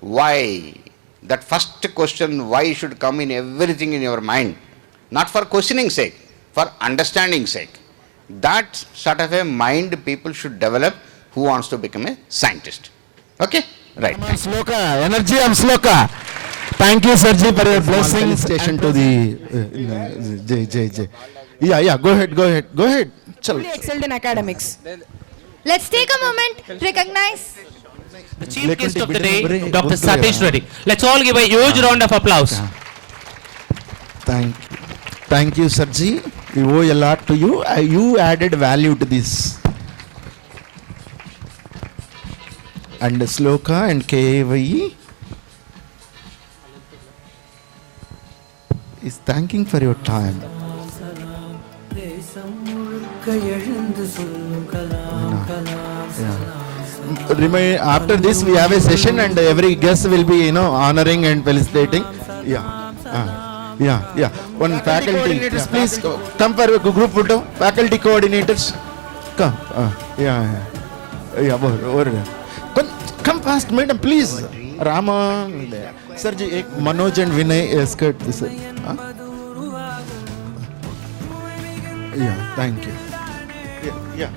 Why? That first question, why, should come in everything in your mind. Not for questioning sake, for understanding sake. That sort of a mind people should develop who wants to become a scientist. Okay? Right. Sloka, energy of Sloka. Thank you, Sarji, for your blessings. Station to the J. Yeah, go ahead. Chalo. Excelled in academics. Let's take a moment to recognize the chief guest of the day, Dr. Satish Reddy. Let's all give a huge round of applause. Thank you, Sarji. We owe a lot to you. You added value to this. And Sloka and KIYE is thanking for your time. After this, we have a session, and every guest will be, honoring and felicitating. Yeah. One faculty coordinators, please come for a group photo. Faculty coordinators, come. Over. Come fast, madam, please. Rama, Sarji, Manoj and Vinay escort this. Yeah, thank you. Yeah.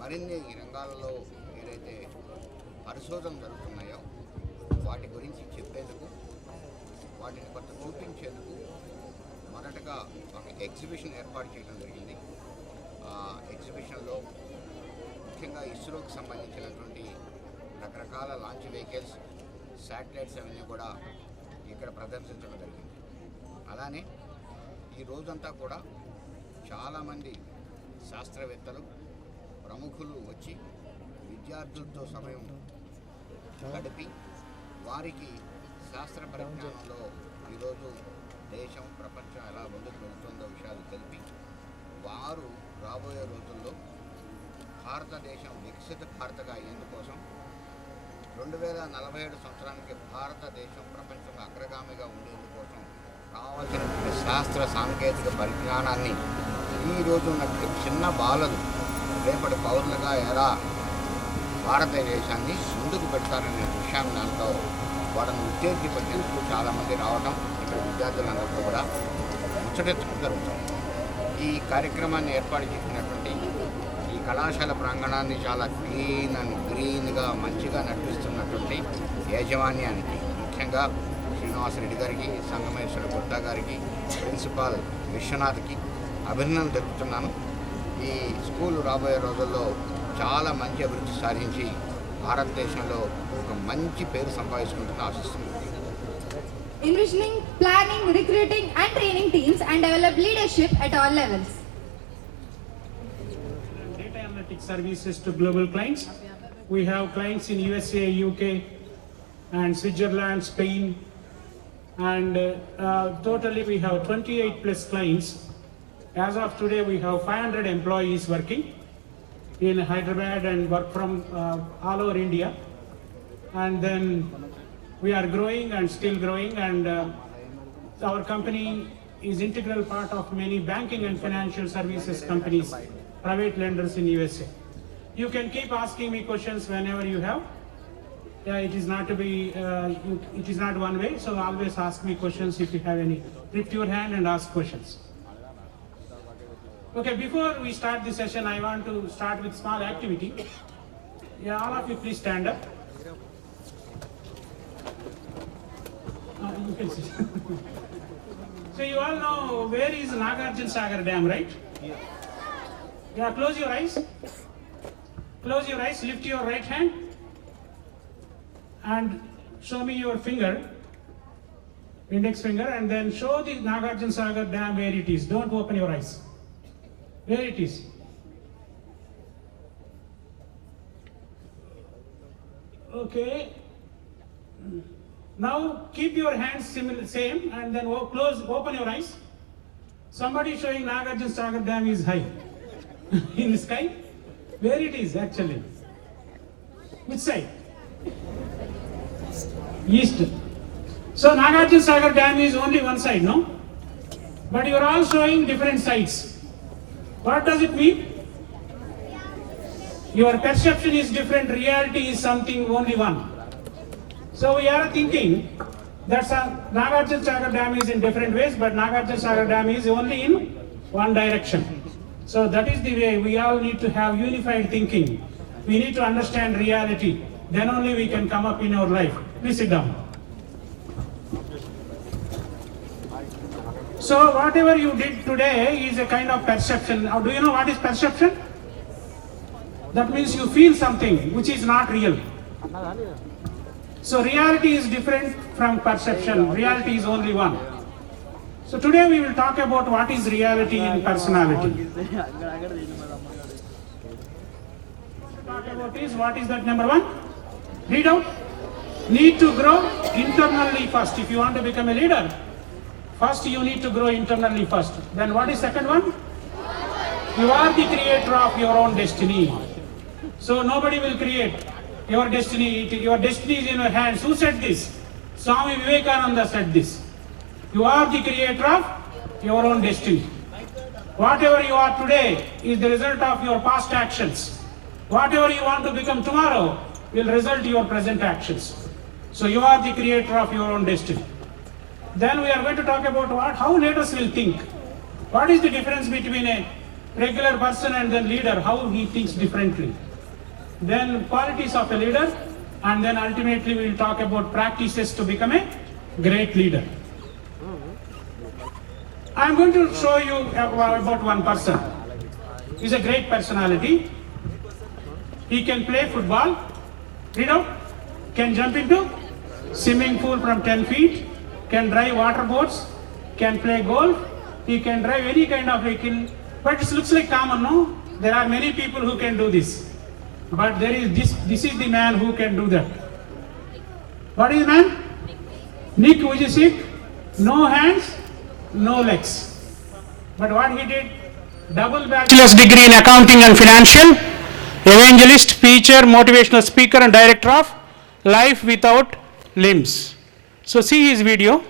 మరిన్ని రంగాలలో ఏదైతే పరిశోధనలు జరుగుతున్నాయో వాటి గురించి చెప్పేందుకు, వాటిని కొంత చూపించేందుకు మొదటగా ఒక ఎగ్జిబిషన్ ఏర్పాటు చేయడం జరిగింది. ఆ ఎగ్జిబిషన్లో ముఖ్యంగా ఇస్రోకి సంబంధించినటువంటి రకరకాల లాంచ్ వెహికల్స్, శాటిలైట్స్ అవన్నీ కూడా ఇక్కడ ప్రదర్శించడం జరిగింది. అలానే ఈ రోజంతా కూడా చాలామంది శాస్త్రవేత్తలు, ప్రముఖులు వచ్చి విద్యార్థులతో సమయం గడిపి వారికి శాస్త్ర పరిజ్ఞానంలో ఈరోజు దేశం, ప్రపంచం ఎలా ముందుకు వెళుతుందో విషయాలు తెలిపి వారు రాబోయే రోజుల్లో భారతదేశం వికసిత భారతగా అయ్యేందుకోసం 2047 సంవత్సరానికి భారతదేశం ప్రపంచంలో అగ్రగామిగా ఉండేందుకోసం కావాల్సినటువంటి శాస్త్ర సాంకేతిక పరిజ్ఞానాన్ని ఈరోజు ఉన్నటువంటి చిన్న బాలలు రేపటి పౌరులుగా ఎలా భారతదేశాన్ని ముందుకు పెడతారనే విషయాన్ని దాంట్లో వాళ్ళని ఉత్తేజపరిచేందుకు చాలామంది రావడం, ఇక్కడ విద్యార్థులందరితో కూడా ముచ్చటెత్తడం జరుగుతుంది. ఈ కార్యక్రమాన్ని ఏర్పాటు చేసినటువంటి ఈ కళాశాల ప్రాంగణాన్ని చాలా క్లీన్ అండ్ గ్రీన్గా మంచిగా నడిపిస్తున్నటువంటి యాజమాన్యానికి, ముఖ్యంగా శ్రీనివాస్ రెడ్డి గారికి, సంగమేశ్వర గుప్తా గారికి, ప్రిన్సిపాల్ విశ్వనాథ్కి అభినందనలు తెలుపుతున్నాను. ఈ స్కూల్ రాబోయే రోజుల్లో చాలా మంచి అభివృద్ధి సాధించి భారతదేశంలో ఒక మంచి పేరు సంపాదించుకుంటుందని ఆశిస్తున్నాను. Envisioning, planning, recruiting and training teams and develop leadership at all levels. Data analytics services to global clients. We have clients in USA, UK and Switzerland, Spain, and totally we have 28 plus clients. As of today, we have 500 employees working in Hyderabad and work from all over India. And then we are growing and still growing, and our company is integral part of many banking and financial services companies, private lenders in USA. You can keep asking me questions whenever you have. It is not to be, it is not one way, so always ask me questions if you have any. Lift your hand and ask questions. Okay, before we start the session, I want to start with small activity. Yeah, all of you please stand up. You can sit. So you all know where is Nagarjuna Sagar Dam, right? Yeah, close your eyes. Close your eyes, lift your right hand and show me your finger, index finger, and then show the Nagarjuna Sagar Dam where it is. Don't open your eyes. Where it is? Okay. Now keep your hands same and then open your eyes. Somebody showing Nagarjuna Sagar Dam is high in the sky. Where it is actually? Which side? East. So Nagarjuna Sagar Dam is only one side, no? But you are all showing different sides. What does it mean? Your perception is different, reality is something only one. So we are thinking that Nagarjuna Sagar Dam is in different ways, but Nagarjuna Sagar Dam is only in one direction. So that is the way we all need to have unified thinking. We need to understand reality. Then only we can come up in our life. Please sit down. So whatever you did today is a kind of perception. Now, do you know what is perception? That means you feel something which is not real. So reality is different from perception. Reality is only one. So today we will talk about what is reality in personality. What is that number one? Read out. Need to grow internally first. If you want to become a leader, first you need to grow internally first. Then what is second one? You are the creator of your own destiny. So nobody will create your destiny. Your destiny is in your hands. Who said this? Swami Vivekananda said this. You are the creator of your own destiny. Whatever you are today is the result of your past actions. Whatever you want to become tomorrow will result in your present actions. So you are the creator of your own destiny. Then we are going to talk about how leaders will think. What is the difference between a regular person and then leader, how he thinks differently. Then qualities of a leader, and then ultimately we will talk about practices to become a great leader. I am going to show you about one person. He is a great personality. He can play football, read out, can jump into swimming pool from 10 feet, can drive water boats, can play golf, he can drive any kind of vehicle. But it looks like common, no? There are many people who can do this. But there is this is the man who can do that. What is the man? Nick Vujicic, no hands, no legs. But what he did? Double bachelor's degree in accounting and financial, evangelist, preacher, motivational speaker and director of Life Without Limbs. So see his video.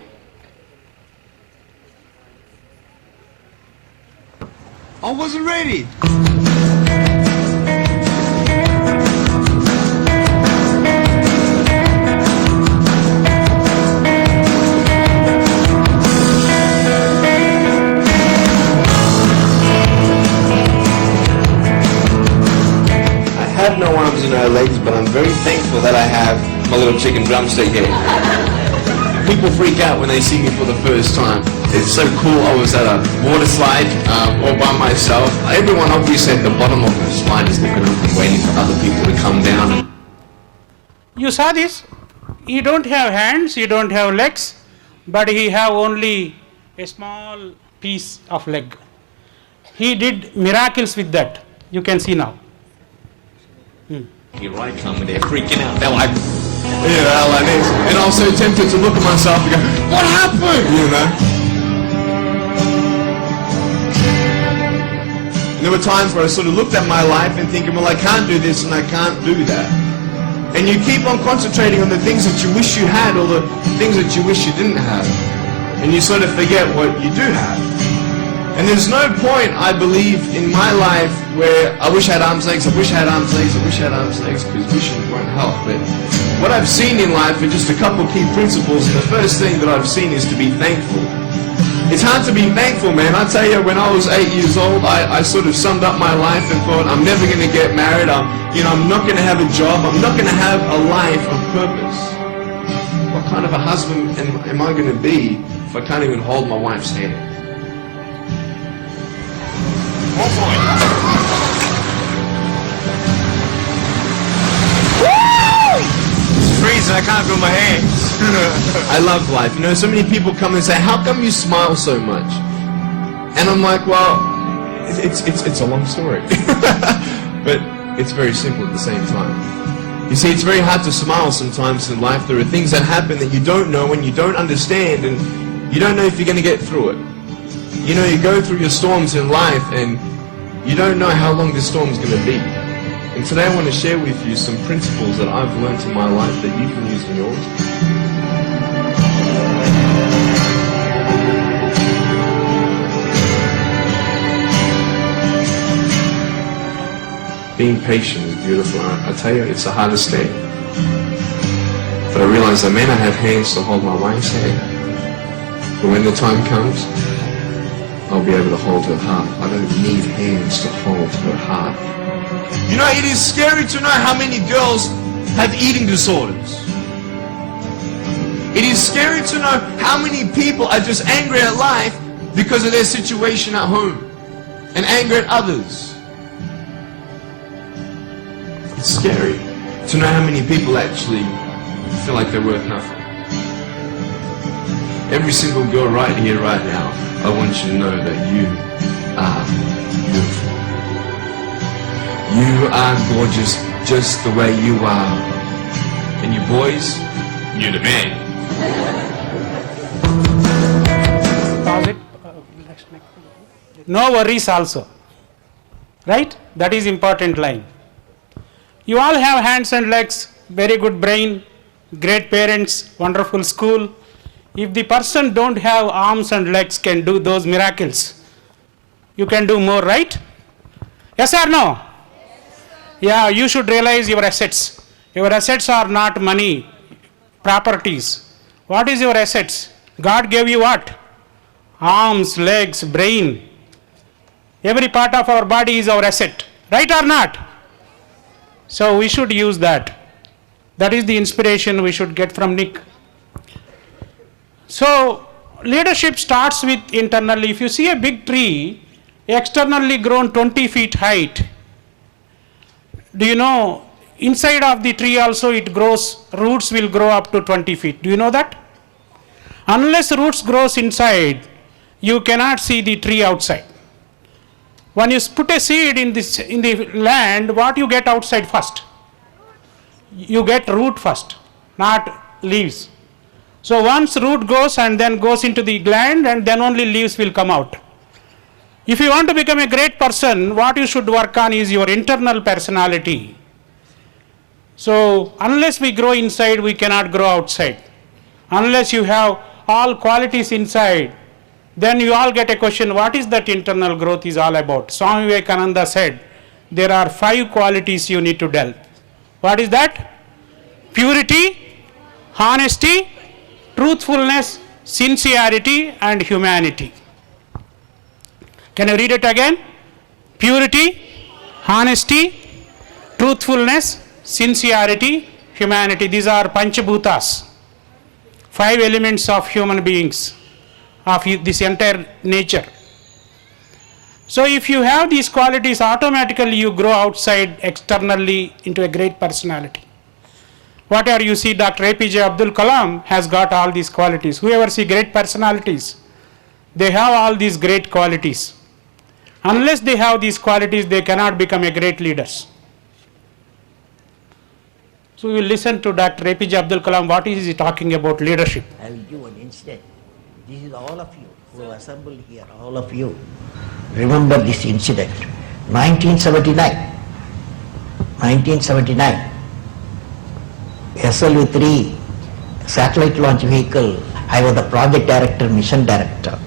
I wasn't ready. I have no arms and no legs, but I'm very thankful that I have my little chicken drumstick here. People freak out when they see me for the first time. It's so cool. I was at a water slide all by myself. Everyone obviously at the bottom of the slide is looking up and waiting for other people to come down. You saw this? He don't have hands, he don't have legs, but he have only a small piece of leg. He did miracles with that. You can see now. Here I come and they're freaking out. They're like, like this. And I was so tempted to look at myself and go, what happened? And there were times where I sort of looked at my life and thinking, well, I can't do this and I can't do that. And you keep on concentrating on the things that you wish you had or the things that you wish you didn't have. And you sort of forget what you do have. And there's no point, I believe, in my life where I wish I had arms, legs, I wish I had arms, legs, I wish I had arms, legs, because wishing won't help. But what I've seen in life are just a couple key principles, and the first thing that I've seen is to be thankful. It's hard to be thankful, man. I tell you, when I was 8 years old, I sort of summed up my life and thought, I'm never going to get married, I'm not going to have a job, I'm not going to have a life of purpose. What kind of a husband am I going to be if I can't even hold my wife's hand? It's freezing, I can't feel my hands. I love life. So many people come and say, how come you smile so much? And I'm like, well, it's a long story. But it's very simple at the same time. You see, it's very hard to smile sometimes in life. There are things that happen that you don't know and you don't understand, and you don't know if you're going to get through it. You go through your storms in life and you don't know how long this storm is going to be. And today I want to share with you some principles that I've learned in my life that you can use in yours. being patient is beautiful. I tell you, it's the hardest thing. But I realize I may not have hands to hold my wife's hand, but when the time comes, I'll be able to hold her heart. I don't need hands to hold her heart. You know, it is scary to know how many girls have eating disorders. It is scary to know how many people are just angry at life because of their situation at home and angry at others. It's scary to know how many people actually feel like they're worth nothing. Every single girl right here, right now, I want you to know that you are beautiful. You are gorgeous just the way you are. And you boys, you're the man. Pause it. No worries also. Right? That is important line. You all have hands and legs, very good brain, great parents, wonderful school. If the person don't have arms and legs can do those miracles, you can do more, right? Yes or no? Yeah, you should realize your assets. Your assets are not money, properties. What is your assets? God gave you what? Arms, legs, brain. Every part of our body is our asset. Right or not? So we should use that. That is the inspiration we should get from Nick. So leadership starts with internally. If you see a big tree, externally grown 20 feet height, do you know inside of the tree also it grows, roots will grow up to 20 feet. Do you know that? Unless roots grows inside, you cannot see the tree outside. When you put a seed in the land, what you get outside first? You get root first, not leaves. So once root goes and then goes into the gland, and then only leaves will come out. If you want to become a great person, what you should work on is your internal personality. So unless we grow inside, we cannot grow outside. Unless you have all qualities inside, then you all get a question, what is that internal growth is all about? Swami Vivekananda said, there are 5 qualities you need to develop. What is that? Purity, honesty, truthfulness, sincerity, and humanity. Can you read it again? Purity, honesty, truthfulness, sincerity, humanity. These are Panchabhutas, 5 elements of human beings, of this entire nature. So if you have these qualities, automatically you grow outside, externally, into a great personality. Whatever you see, Dr. APJ Abdul Kalam has got all these qualities. Whoever see great personalities, they have all these great qualities. Unless they have these qualities, they cannot become a great leaders. So we will listen to Dr. APJ Abdul Kalam. What is he talking about leadership? I will give an incident. This is all of you who have assembled here, all of you. Remember this incident. 1979. SLV-3 satellite launch vehicle, I was the project director, mission director.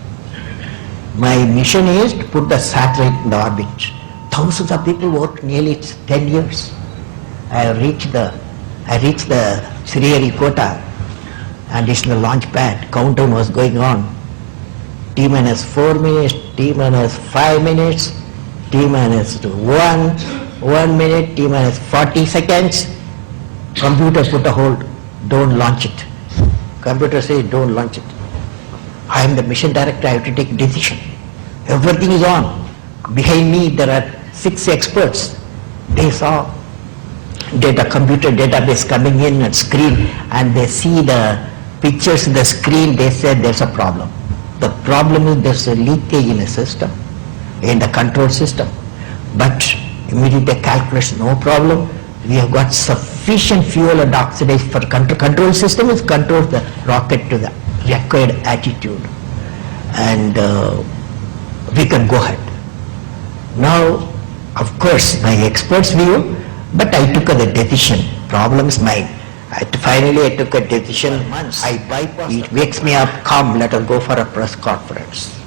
My mission is to put the satellite in the orbit. Thousands of people worked nearly 10 years. I reached the Sriharikota and it's in the launch pad. Countdown was going on. T-minus 4 minutes, T-minus 5 minutes, T-minus 1 minute, T-minus 40 seconds. Computer put a hold, don't launch it. Computer says don't launch it. I am the mission director, I have to take a decision. Everything is on. Behind me there are 6 experts. They saw computer database coming in and screen, and they see the pictures in the screen. They said there's a problem. The problem is there's a leakage in the system, in the control system. But immediately they calculate, no problem. We have got sufficient fuel and oxidation for control system is controls the rocket to the required attitude, and we can go ahead. Now, of course, my expert's view, but I took the decision. Problem is mine. Finally, I took a decision. I bypassed. It wakes me up. Come, let us go for a press conference.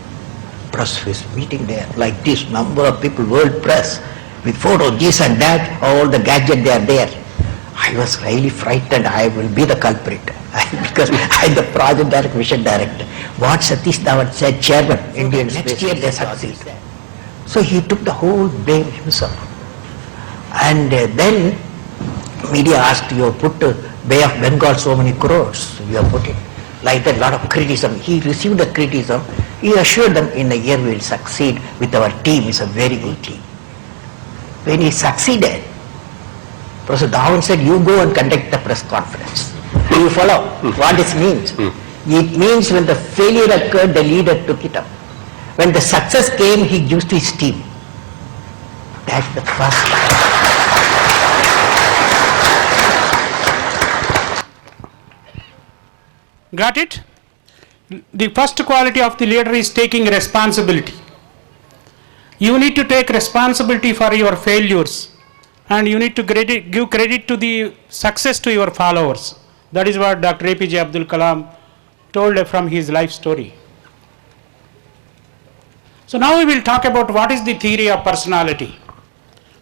Press is meeting there like this. Number of people, world press. with photo, this and that, all the gadget they are there. I was really frightened. I will be the culprit because I am the project director, mission director. What Satish Dhawan said, chairman, Indian next year they succeed. So he took the whole blame himself. And then media asked, you have put Bay of Bengal so many crores, you have put it. Like that, lot of criticism. He received the criticism. He assured them in a year we will succeed with our team. It's a very good team. When he succeeded, Professor Dhawan said, you go and conduct the press conference. Do you follow what this means? It means when the failure occurred, the leader took it up. When the success came, he used his team. That's the first. Got it? The first quality of the leader is taking responsibility. You need to take responsibility for your failures, and you need to give credit to the success to your followers. That is what Dr. APJ Abdul Kalam told from his life story. So now we will talk about what is the theory of personality.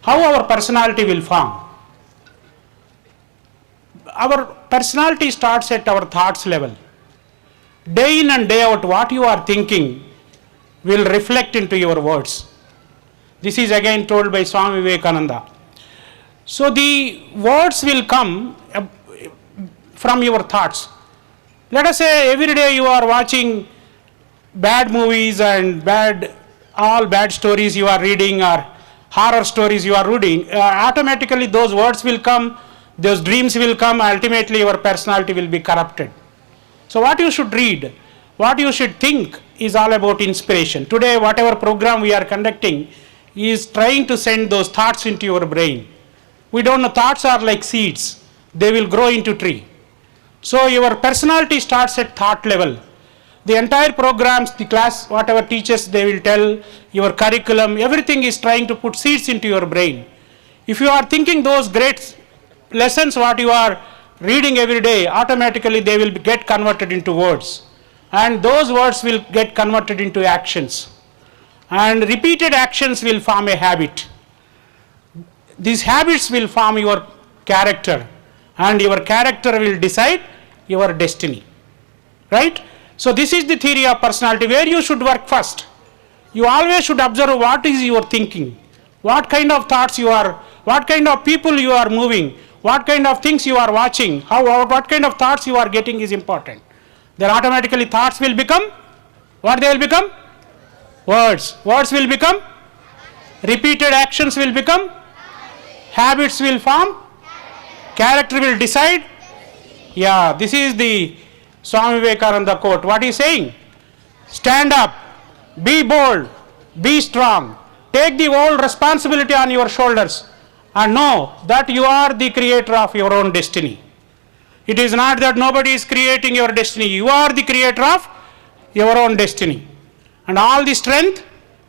How our personality will form. Our personality starts at our thoughts level. Day in and day out, what you are thinking will reflect into your words. This is again told by Swami Vivekananda. So the words will come from your thoughts. Let us say every day you are watching bad movies and all bad stories you are reading, or horror stories you are reading, automatically those words will come, those dreams will come, ultimately your personality will be corrupted. So what you should read, what you should think is all about inspiration. Today, whatever program we are conducting is trying to send those thoughts into your brain. We don't know, thoughts are like seeds. They will grow into tree. So your personality starts at thought level. The entire programs, the class, whatever teachers they will tell, your curriculum, everything is trying to put seeds into your brain. If you are thinking those great lessons what you are reading every day, automatically they will get converted into words. And those words will get converted into actions. And repeated actions will form a habit. These habits will form your character. And your character will decide your destiny. Right? So this is the theory of personality, where you should work first. You always should observe what is your thinking. What kind of thoughts you are, what kind of people you are moving, what kind of things you are watching, what kind of thoughts you are getting is important. Then automatically thoughts will become, what they will become? Words. Words will become, repeated actions will become, habits will form, character will decide. Yeah, this is the Swami Vivekananda quote. What is saying? Stand up, be bold, be strong, take the whole responsibility on your shoulders, and know that you are the creator of your own destiny. It is not that nobody is creating your destiny. You are the creator of your own destiny. And all the strength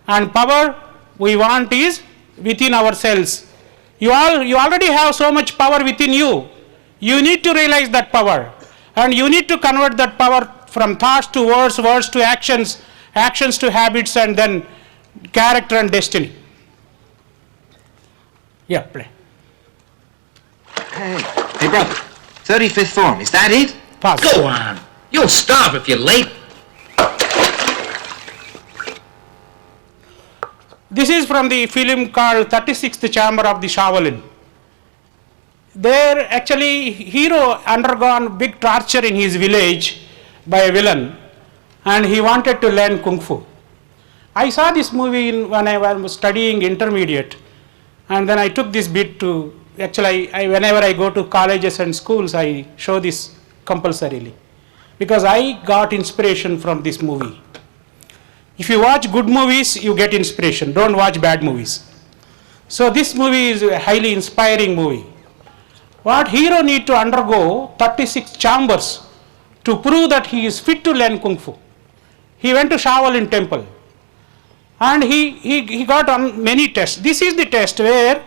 and power we want is within ourselves. You already have so much power within you. You need to realize that power. And you need to convert that power from thoughts to words, words to actions, actions to habits, and then character and destiny. Yeah, play. Hey brother, 35th form, is that it? Pause. Go on. You'll starve if you're late. This is from the film called 36th Chamber of the Shaolin. There actually hero undergone big torture in his village by a villain, and he wanted to learn Kung Fu. I saw this movie when I was studying intermediate, and then I took this bit to, actually whenever I go to colleges and schools, I show this compulsorily. Because I got inspiration from this movie. If you watch good movies, you get inspiration. Don't watch bad movies. So this movie is a highly inspiring movie. What hero need to undergo 36 chambers to prove that he is fit to learn Kung Fu. He went to Shaolin temple. And he got on many tests. This is the test where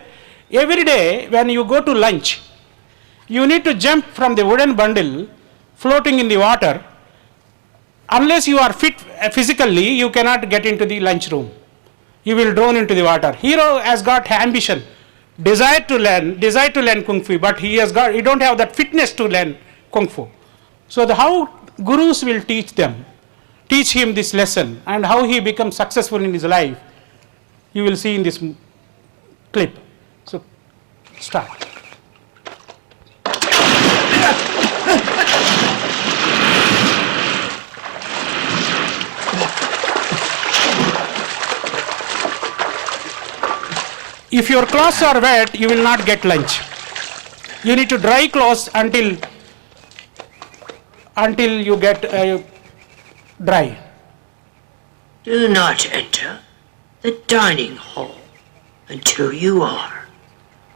every day when you go to lunch, you need to jump from the wooden bundle floating in the water. Unless you are fit physically, you cannot get into the lunch room. he will drown into the water. Hero has got ambition, desire to learn Kung Fu, but he don't have that fitness to learn Kung Fu. So how gurus will teach him this lesson, and how he becomes successful in his life, you will see in this clip. So start. If your clothes are wet, you will not get lunch. You need to dry clothes until you get dry. Do not enter the dining hall until you are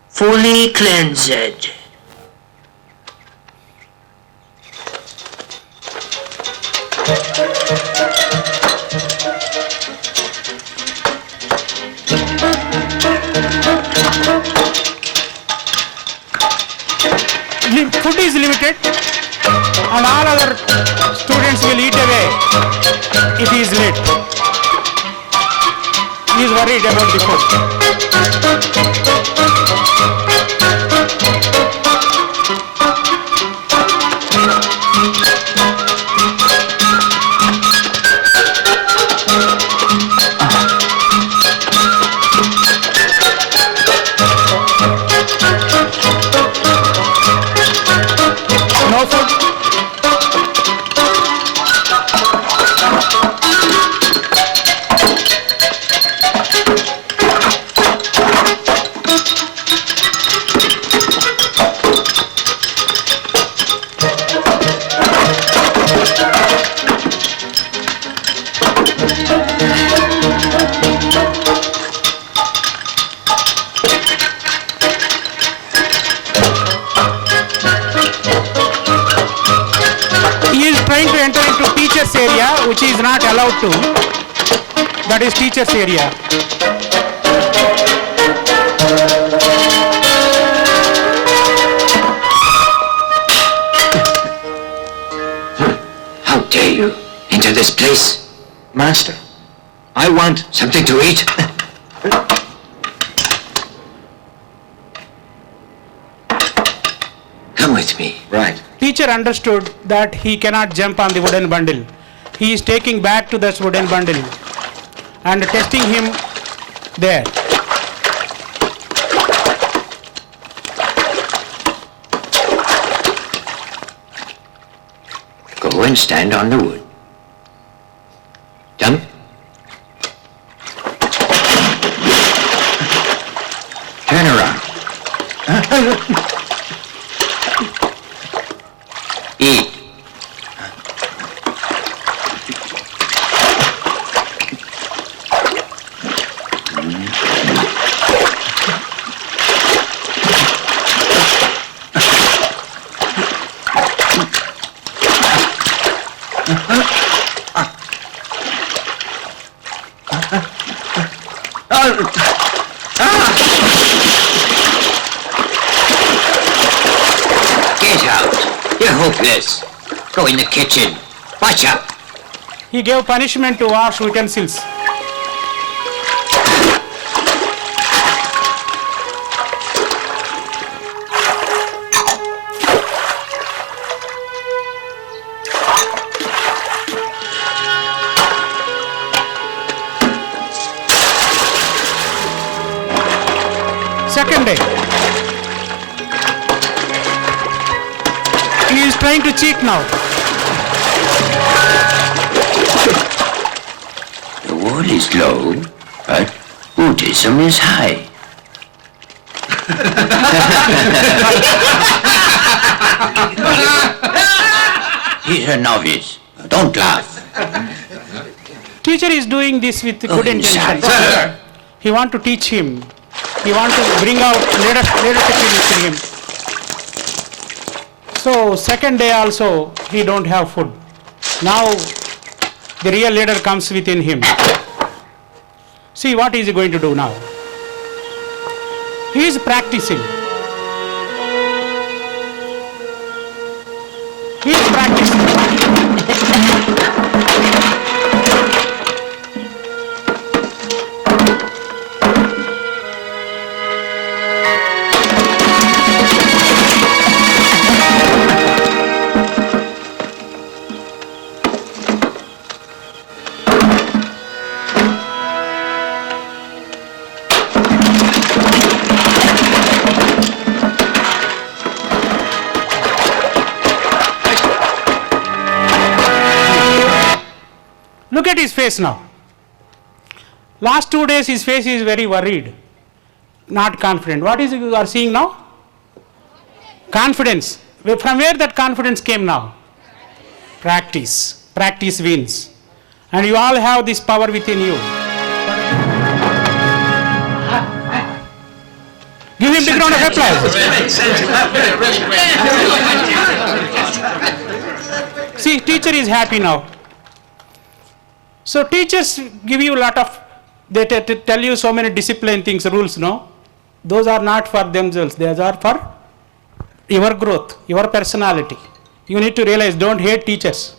fully cleansed. Food is limited, and all other students will eat away if he is late. He is worried about the food. No food. Trying to enter into teacher's area, which is not allowed to. That is teacher's area. How dare you enter this place? Master, I want something to eat. Come with me. right. Teacher understood that he cannot jump on the wooden bundle. He is taking back to that wooden bundle and testing him there. Go and stand on the wood. Jump. Turn around. Eat. Get out. You're hopeless. Go in the kitchen. Watch out. He gave punishment to wash utensils. Second day, he is trying to cheat now. The wood is low, but Buddhism is high. He's a novice. Don't laugh. Teacher is doing this with good intention. He want to teach him. He want to bring out leadership in him. So second day also he don't have food. Now the real leader comes within him. See what is he going to do now? He is practicing. He is practicing. at his face now. Last 2 days his face is very worried, not confident. What is it you are seeing now? Confidence. From where that confidence came now? Practice. Practice wins. And you all have this power within you. Give him the round of applause. See, teacher is happy now. So teachers give you a lot of, they tell you so many discipline things, rules, no? Those are not for themselves, those are for your growth, your personality. You need to realize, don't hate teachers.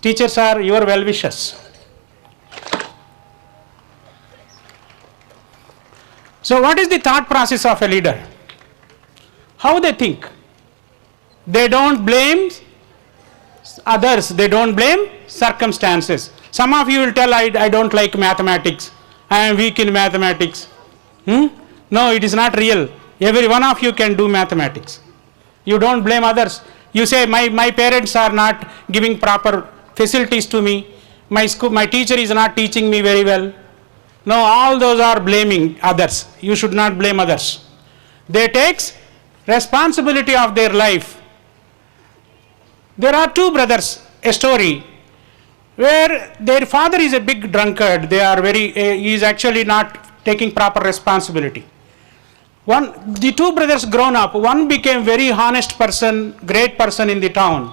Teachers are your well-wishers. So what is the thought process of a leader? How they think? They don't blame others, they don't blame circumstances. Some of you will tell, I don't like mathematics, I am weak in mathematics. No, it is not real. Every one of you can do mathematics. You don't blame others. You say, my parents are not giving proper facilities to me. My teacher is not teaching me very well. No, all those are blaming others. You should not blame others. They take responsibility of their life. There are two brothers, a story, where their father is a big drunkard. He is actually not taking proper responsibility. The two brothers grown up, one became very honest person, great person in the town,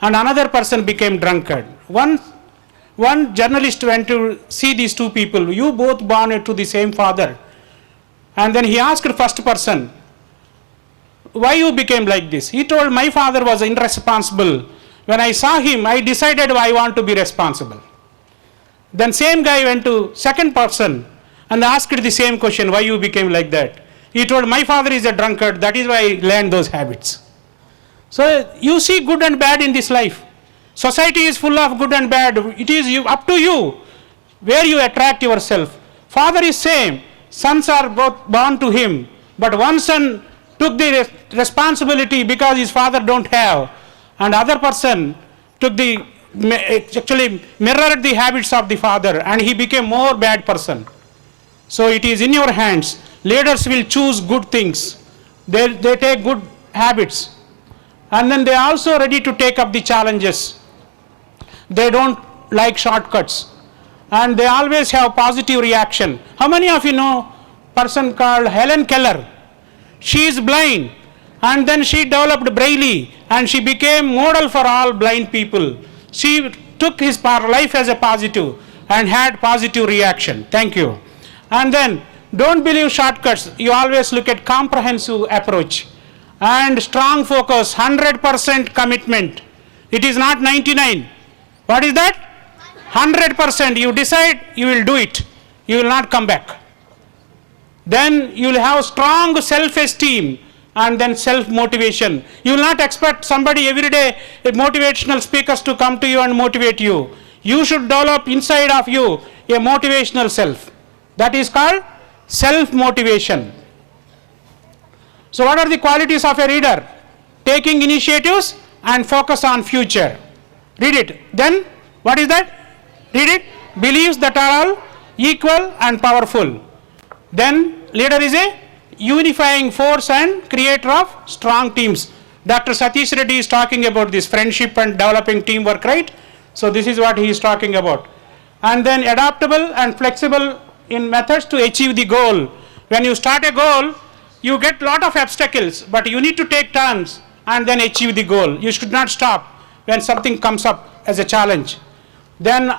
and another person became drunkard. One journalist went to see these two people. You both born to the same father. And then he asked the first person, why you became like this? He told, my father was irresponsible. When I saw him, I decided I want to be responsible. Then same guy went to second person and asked the same question, why you became like that? He told, my father is a drunkard, that is why I learned those habits. So you see good and bad in this life. Society is full of good and bad. It is up to you where you attract yourself. Father is same. Sons are both born to him. But one son took the responsibility because his father don't have. And other person actually mirrored the habits of the father, and he became more bad person. So it is in your hands. Leaders will choose good things. They take good habits. And then they are also ready to take up the challenges. They don't like shortcuts. And they always have positive reaction. How many of you know a person called Helen Keller? She is blind. And then she developed Braille. And she became model for all blind people. She took his life as a positive and had positive reaction. Thank you. And then don't believe shortcuts. You always look at comprehensive approach. And strong focus, 100% commitment. It is not 99. What is that? 100%. You decide, you will do it. You will not come back. Then you will have strong self-esteem and then self-motivation. You will not expect somebody every day, motivational speakers to come to you and motivate you. You should develop inside of you a motivational self. That is called self-motivation. So what are the qualities of a leader? Taking initiatives and focus on future. Read it. Then, what is that? Read it. Believes that are all equal and powerful. Then, leader is a unifying force and creator of strong teams. Dr. Satish Reddy is talking about this friendship and developing teamwork, right? So this is what he is talking about. And then adaptable and flexible in methods to achieve the goal. When you start a goal, you get lot of obstacles, but you need to take turns and then achieve the goal. You should not stop when something comes up as a challenge. Then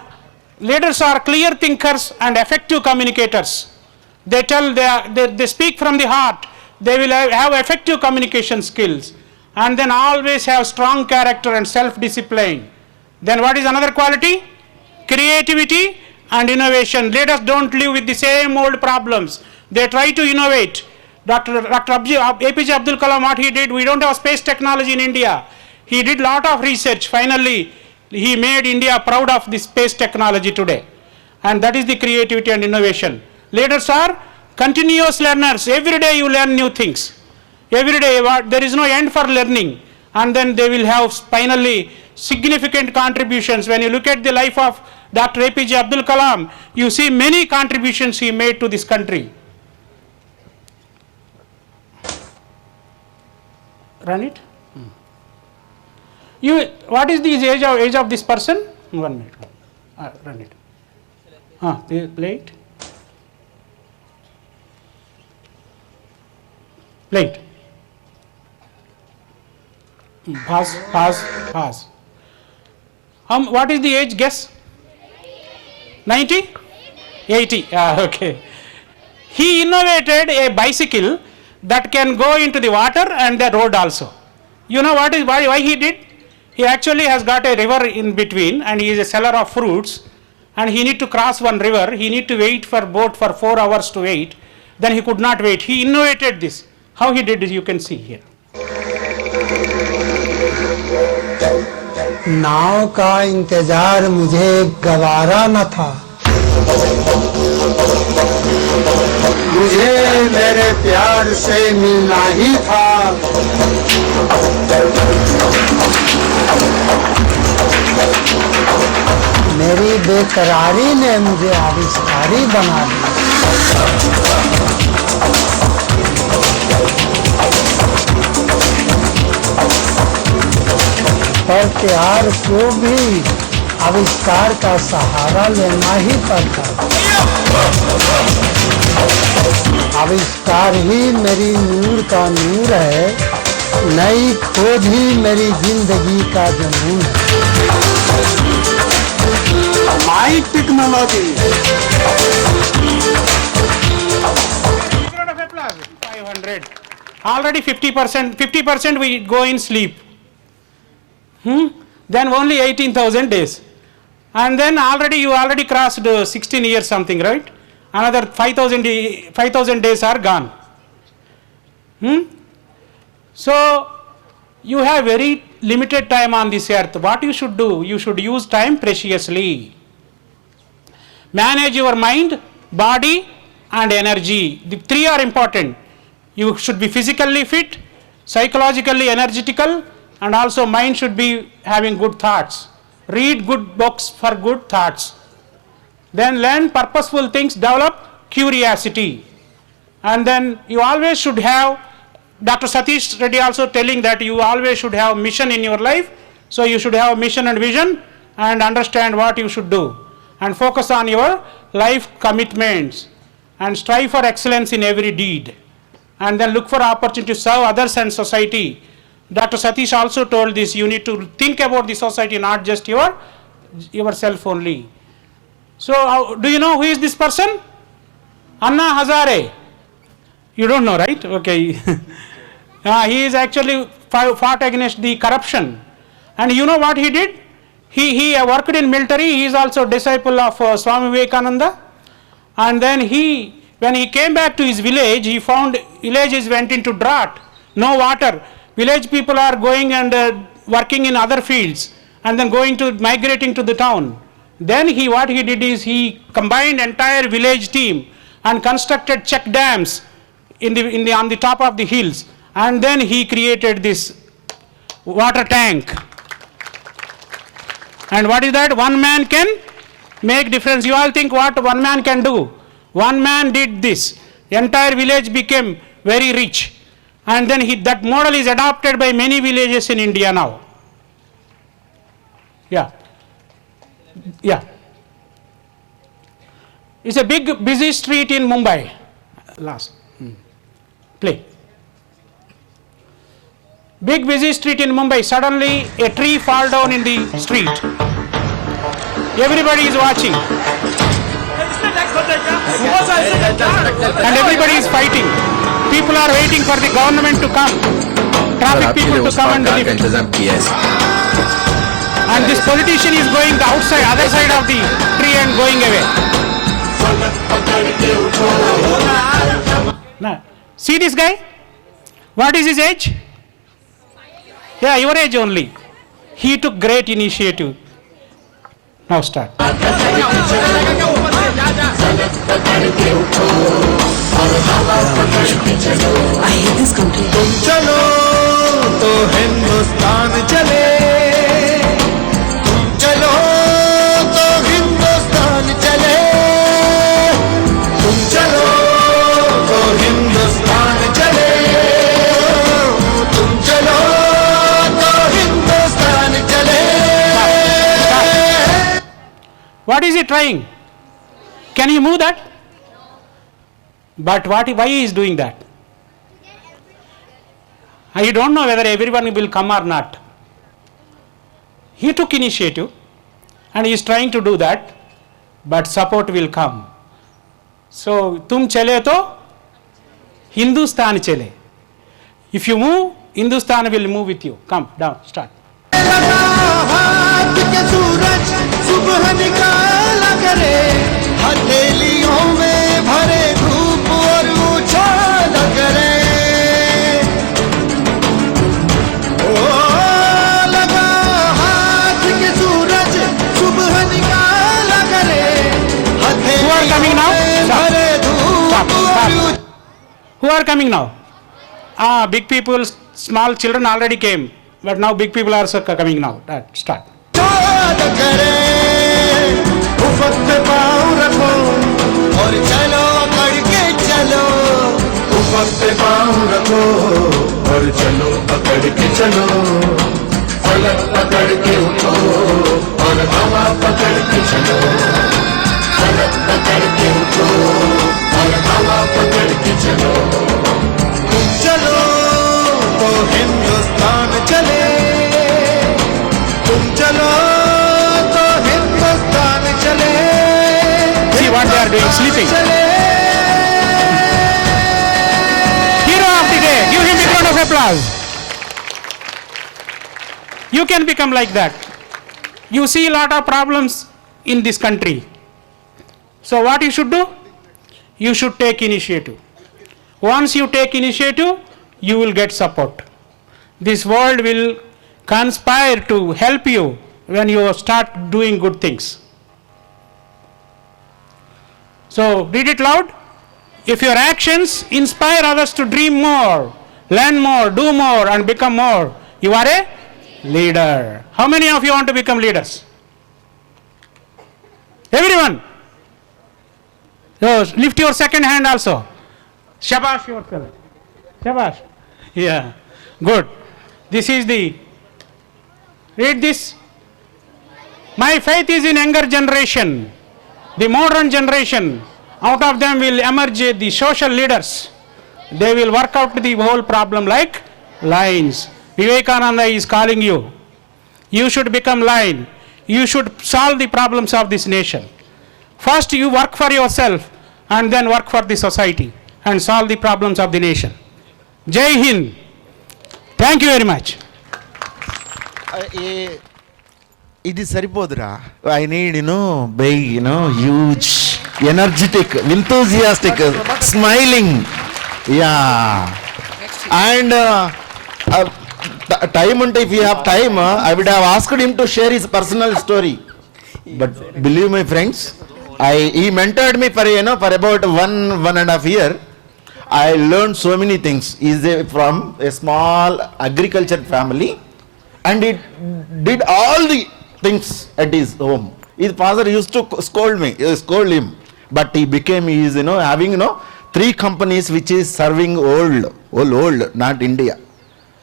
leaders are clear thinkers and effective communicators. They speak from the heart. They will have effective communication skills, and then always have strong character and self-discipline. Then what is another quality? Creativity and innovation. Leaders don't live with the same old problems. They try to innovate. Dr. APJ Abdul Kalam, what he did, we don't have space technology in India. He did lot of research. Finally, he made India proud of the space technology today. And that is the creativity and innovation. Leaders are continuous learners. Every day you learn new things. Every day there is no end for learning. And then they will have finally significant contributions. When you look at the life of Dr. APJ Abdul Kalam, you see many contributions he made to this country. Run it. What is the age of this person? 1 minute. Run it. Play it. Play it. Pass. What is the age? Guess. 90? 80. Okay. He innovated a bicycle that can go into the water and the road also. You know why he did? He actually has got a river in between and he is a seller of fruits and he need to cross one river. He need to wait for boat for 4 hours to wait. Then he could not wait. He innovated this. How he did it you can see here. नाव का इंतजार मुझे गवारा न था, मुझे मेरे प्यार से मिलना ही था। मेरी बेकरारी ने मुझे आविष्कारी बना दिया। पर प्यार को भी आविष्कार का सहारा लेना ही पड़ता है। आविष्कार ही मेरी नूर का नूर है, नई खोज ही मेरी जिंदगी का जुनून है। माई technology 500. Already 50% we go in sleep. Then only 18,000 days. And then you already crossed 16 years something, right? Another 5,000 days are gone. So you have very limited time on this earth. What you should do? You should use time preciously. Manage your mind, body and energy. The 3 are important. You should be physically fit, psychologically energetical, and also mind should be having good thoughts. Read good books for good thoughts. Then learn purposeful things, develop curiosity. And then you always should have, Dr. Satish Reddy also telling that you always should have mission in your life. So you should have mission and vision and understand what you should do. And focus on your life commitments and strive for excellence in every deed. And then look for opportunity to serve others and society. Dr. Satish also told this, you need to think about the society, not just yourself only. So do you know who is this person? Anna Hazare. You don't know, right? Okay. He is actually fought against the corruption. And you know what he did? He worked in military. He is also disciple of Swami Vivekananda. And then when he came back to his village, he found villages went into drought, no water. Village people are going and working in other fields and then migrating to the town. Then what he did is he combined entire village team and constructed check dams on the top of the hills. And then he created this water tank. And what is that? One man can make difference. You all think what one man can do? One man did this. The entire village became very rich. And then that model is adopted by many villages in India now. Yeah. It's a big busy street in Mumbai. Play. Big busy street in Mumbai. Suddenly a tree fall down in the street. Everybody is watching. And everybody is fighting. People are waiting for the government to come. Traffic people to come and lift. And this politician is going the other side of the tree and going away. Now, see this guy? What is his age? Yeah, your age only. He took great initiative. Now start. I hate this country. तुम चलो तो हिंदुस्तान चले, तुम चलो तो Hindustan What is he trying? Can he move that? But why he is doing that? I don't know whether everyone will come or not. He took initiative and he is trying to do that, but support will come. So, tum chale to Hindustan chale. If you move, Hindustan will move with you. Come down, start. Who are coming now? Big people, small children already came, but now big people are also coming now. Start. चलो तो हिंदुस्तान चले, तुम चलो तो हिंदुस्तान चले. See what they are doing, sleeping. Hero of the day, give him a round of applause. You can become like that. You see a lot of problems in this country. So what you should do? You should take initiative. Once you take initiative, you will get support. This world will conspire to help you when you start doing good things. So read it loud. If your actions inspire others to dream more, learn more, do more and become more, you are a leader. How many of you want to become leaders? Everyone. So lift your second hand also. Shabash yourself. Shabash. Yeah. Good. This is the, read this. My faith is in younger generation, the modern generation. Out of them will emerge the social leaders. They will work out the whole problem like lions. Vivekananda is calling you. You should become lion. You should solve the problems of this nation. First you work for yourself and then work for the society and solve the problems of the nation. Jai Hind. Thank you very much. ఇది సరిపోదురా. I need, big, huge, energetic, enthusiastic, smiling. Yeah. And time, if you have time, I would have asked him to share his personal story. But believe me, friends, he mentored me for about 1.5 years. I learned so many things. He is from a small agriculture family, and he did all the things at his home. His father used to scold him, but he became, he is having 3 companies which is serving old, not India.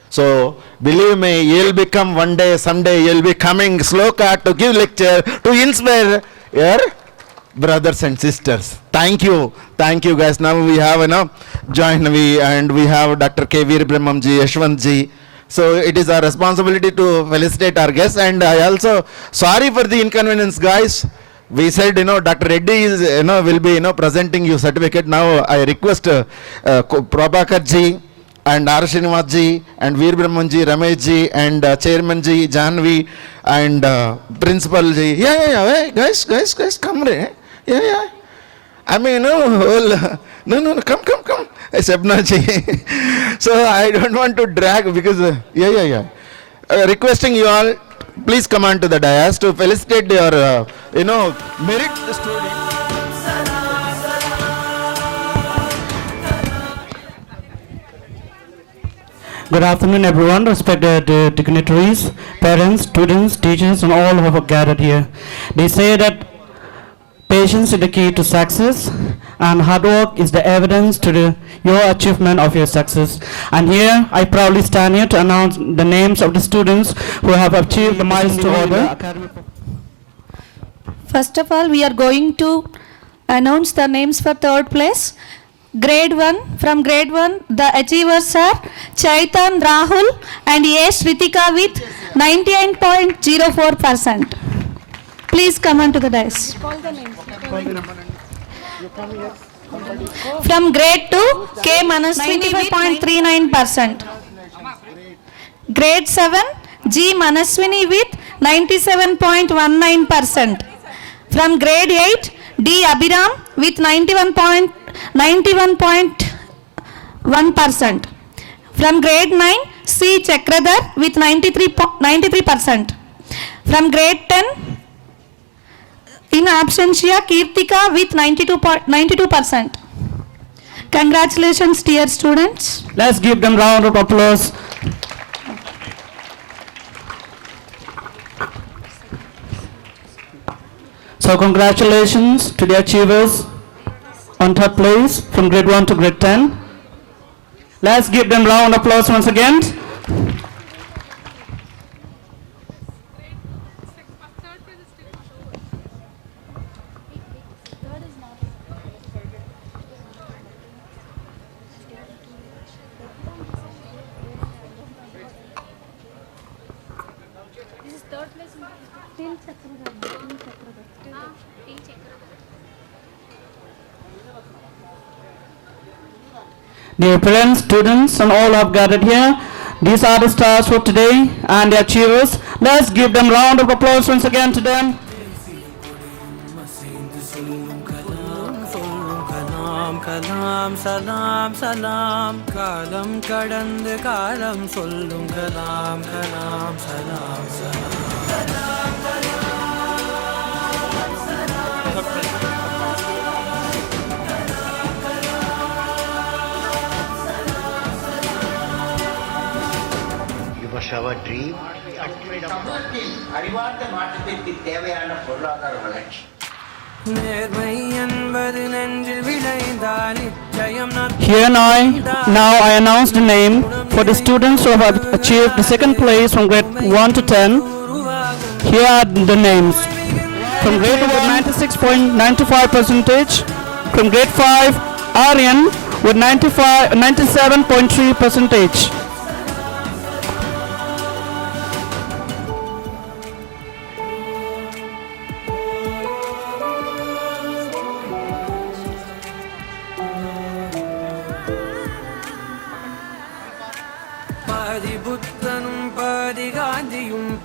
So believe me, you'll become one day, someday you'll be coming Sloka to give lecture, to inspire your brothers and sisters. Thank you guys. Now we have Jhannavi, and we have Dr K Veerabrahmmam ji, Yashwant ji. So it is our responsibility to felicitate our guests, and I also sorry for the inconvenience, guys. We said Dr Reddy is will be presenting you certificate. Now I request Prabhakar ji and R Srinivas ji and Veerabrahmmam ji, Ramesh ji and chairman ji, Jhannavi and principal ji. Hey, guys, come re. Yeah. I mean, no, come. Sabna ji. So I don't want to drag because, requesting you all, please come on to the dais to felicitate your, merit student. Good afternoon, everyone, respected dignitaries, parents, students, teachers, and all who have gathered here. They say that patience is the key to success, and hard work is the evidence to your achievement of your success. And here, I proudly stand here to announce the names of the students who have achieved the milestone order. First of all, we are going to announce the names for third place. Grade 1, from grade 1, the achievers are Chaitan Rahul and A. Shritika with 99.04%. Please come on to the dais. From grade 2, K. Manaswini with 95.39%. Grade 7, G. Manaswini with 97.19%. From grade 8, D. Abhiram with 91.1%. From grade 9, C. Chakradhar with 93%. From grade 10, in absentia, Kirtika with 92%. Congratulations, dear students. Let's give them round of applause. So congratulations to the achievers on third place from grade 1 to grade 10. Let's give them round of applause once again. Dear parents, students, and all have gathered here, these are the stars for today and the achievers. Let's give them a round of applause once again to them. Kalam salam salam kalam kadand kalam sollum kalam kalam salam salam You must have a dream. அறிவார்ந்த மாற்றத்திற்கு தேவையான பொருளாதார வளர்ச்சி Here now I announce the name for the students who have achieved the second place from grade 1 to 10. Here are the names. From grade 1 96.95%. From grade 5, Aryan with 97.3%.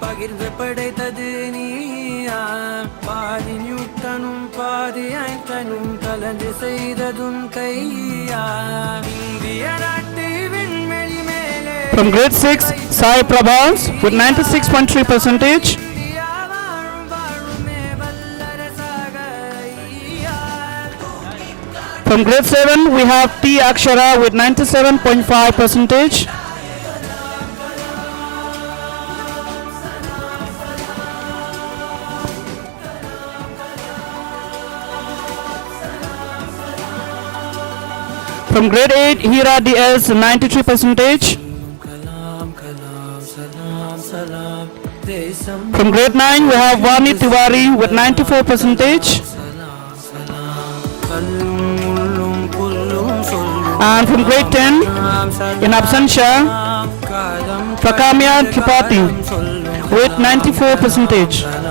பகிர்ந்து படைத்தது நீயா பாதி நியூட்டனும் பாதி ஐன்ஸ்டைனும் கலந்து செய்ததும் கையா இந்திய நாட்டு விண்வெளி மேலே. From grade 6, Sai Prabhas with 96.3%. From grade 7, we have T. Akshara with 97.5%. From grade 8, Hira DS 93%. From grade 9, we have Vani Tiwari with 94%. And from grade 10, in absentia, Prakamya Tripathi with 94%.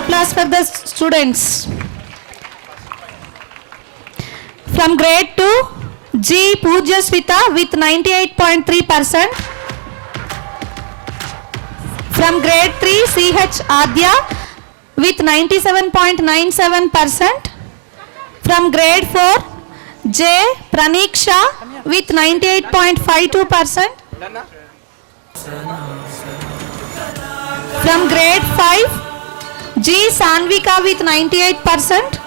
Applause for the students. From grade 2, G. Pujaswita with 98.3%. From grade 3, CH Adya with 97.97%. From grade 4, J. Praniksha with 98.52%. From grade 5, G. Sanvika with 98%.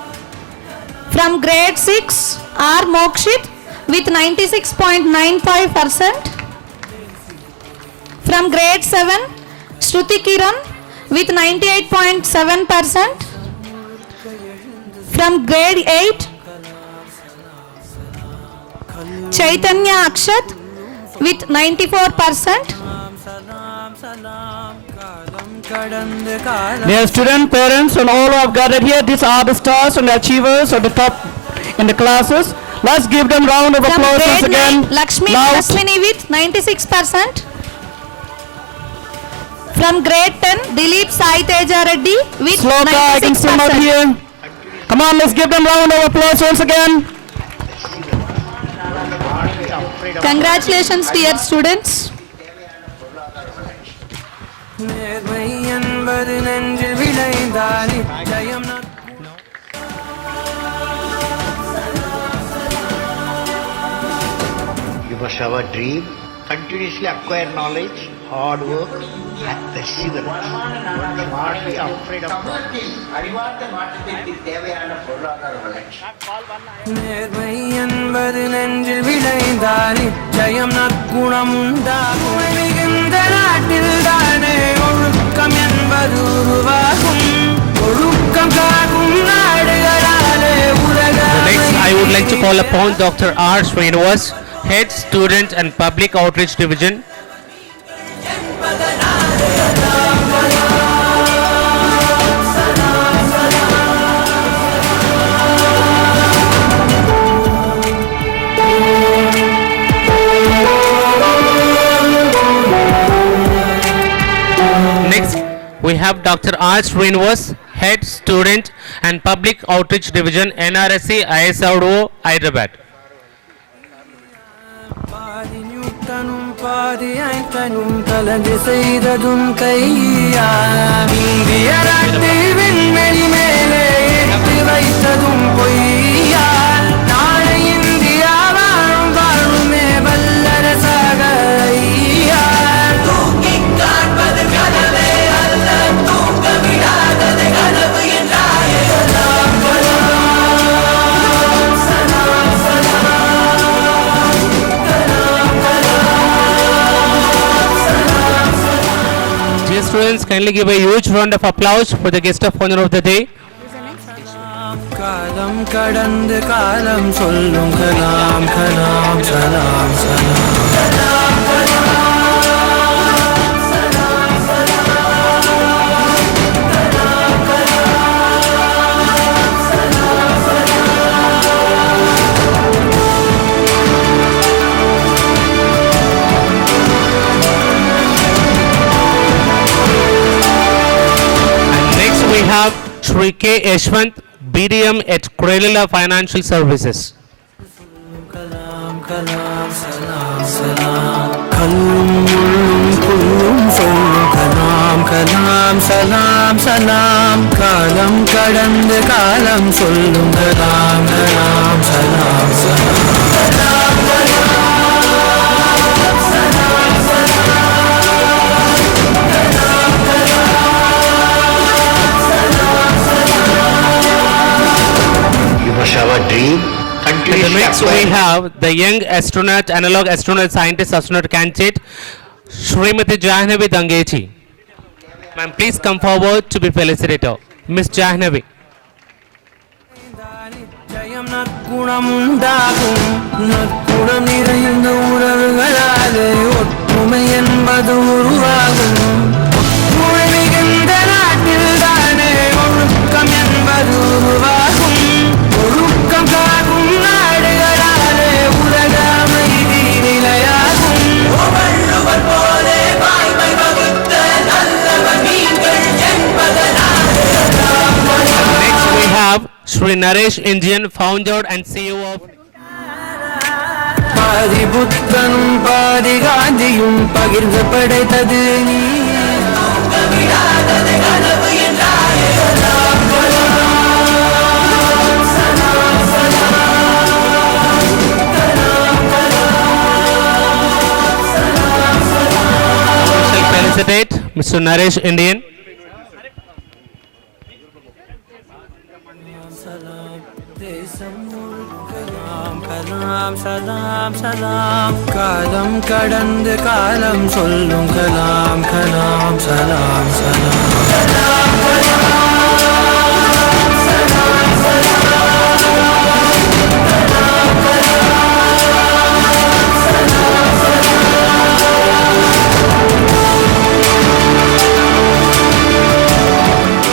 From grade 6, R. Mokshit with 96.95%. From grade 7, Shruti Kiran with 98.7%. From grade 8, Chaitanya Akshat with 94%. Dear student, parents, and all who have gathered here, these are the stars and the achievers of the top in the classes. Let's give them round of From applause once grade again. 9, Lakshmini with 96%. From grade 10, Dilip Sai Teja Reddy with Sloka, I can see him out 96%. here. Come on, let's give them round of applause once again. Congratulations, dear students. You must have a dream, continuously acquire knowledge, hard work, and perseverance. Not be afraid of progress. அறிவார்ந்த மாற்றத்திற்கு தேவையான பொருளாதார வளர்ச்சி நேர்மை என்பது நெஞ்சில் விளைந்தால் நிச்சயம் நற்குணம் உண்டாகும் மிகுந்த நாட்டில் தானே ஒழுக்கம் என்பது உருவாகும் ஒழுக்கம் காக்கும் நாடுகளாலே உலக Next, I would like to call upon Dr. R. Srinivas, Head Student and Public Outreach Division. Next, we have Dr. R. Srinivas, Head Student and Public Outreach Division, NRSC, ISRO, Hyderabad. பாதியாய்த்தனும் கலந்து செய்ததும் கையா இந்திய நாட்டில் விண்வெளி மேலே ஏற்றி வைத்ததும் பொய்யா நாளை இந்தியா வாழும் வாழுமே வல்லரசாக ஐயா தூக்கிக் காண்பது கனவே அல்ல தூங்க விடாதது கனவு என்றாயே Dear students, kindly give a huge round of applause for the guest of honor of the day. காலம் கடந்து காலம் சொல்லும் கலாம் கலாம் சலாம் சலாம் Next, we have Shri K. Yashwant, BDM at Krelila Financial Services. Kalam Kalam சலாம் சலாம் கல்லும் முள்ளும் புல்லும் சொல்லும் கலாம் கலாம் சலாம் சலாம் காலம் கடந்து காலம் சொல்லும் கலாம் கலாம் சலாம் சலாம் You must have a dream, And continuously next, we acquire have the young astronaut, analog astronaut scientist, astronaut candidate, Srimati Jhannavi Dangeti. Ma'am, please come forward to be felicitator. Miss Jhannavi. ஜெயம் நற்குணம் உண்டாகும் நற்குணம் நிறைந்த உறவுகளாலே ஒற்றுமை என்பது உருவாகும் ஒற்றுமை மிகுந்த நாட்டில் தானே ஒழுக்கம் என்பது உருவாகும் ஒழுக்கம் காக்கும் நாடுகளாலே உலக அமைதி நிலையாகும் வள்ளுவர் போலே வாய்மை வகுத்த நல்லவர் நீங்கள் என்பதனாலே Next, we have Shri Naresh Indian, founder and CEO of பாதி புத்தனும் பாதி காந்தியும் பகிர்ந்து படைத்தது நீ விடாதது கனவு என்றாயே shall felicitate Mr. Naresh Indian. Kalam சலாம் சலாம் காலம் கடந்து காலம் சொல்லும் கலாம் கலாம் சலாம் சலாம்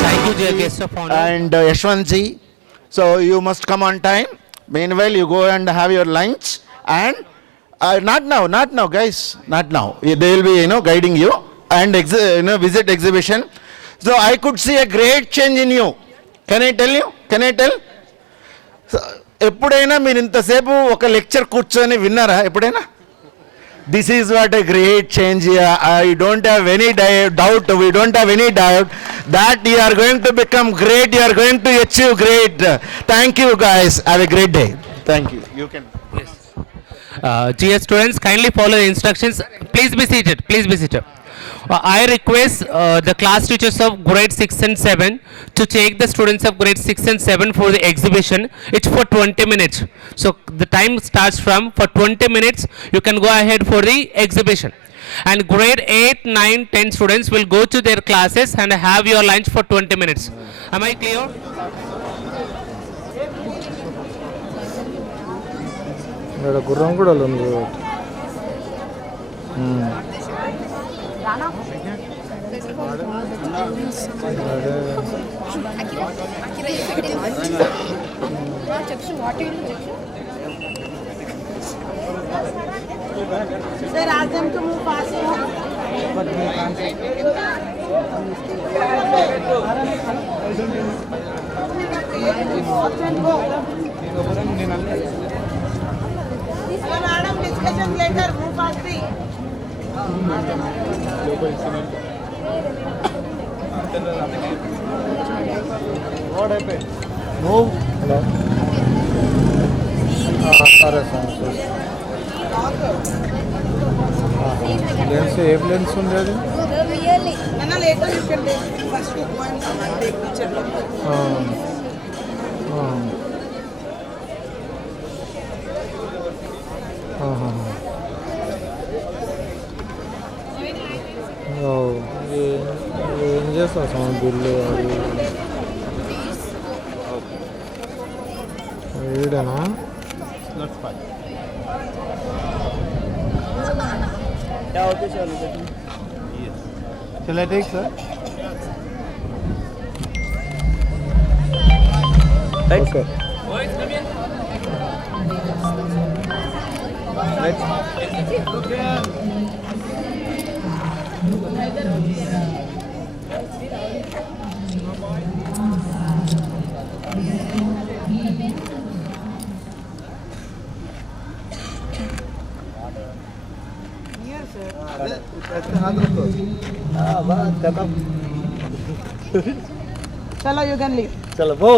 Thank you, dear guest of honor. And Yashwantji, so you must come on time. Meanwhile, you go and have your lunch. And not now, guys, not now. They will be, guiding you and visit exhibition. So I could see a great change in you. Can I tell you? Can I tell? ఎప్పుడైనా మీరు ఇంతసేపు ఒక lecture కూర్చొని విన్నారా ఎప్పుడైనా? This is what a great change. I don't have any doubt. We don't have any doubt that you are going to become great. You are going to achieve great. Thank you, guys. Have a great day. Thank you. You can. Yes. Dear students, kindly follow the instructions. Please be seated. Please be seated. I request the class teachers of grade 6 and 7 to take the students of grade 6 and 7 for the exhibition. It's for 20 minutes. So the time starts from for 20 minutes. You can go ahead for the exhibition. And grade 8, 9, 10 students will go to their classes and have your lunch for 20 minutes. Am I clear? గుర్రం కూడా ఉంది. Sir, ask them to move faster. But we can't. Madam, discussion later. Move fast. What happened? Move. Hello. Sorry. Lens, lens ఉండేది. Really? Nana, later you can take. First you go and take picture. ఏం చేస్తావు bill వీడేనా? Shall I take, sir? Okay. Chalo, you can leave. Chalo, go.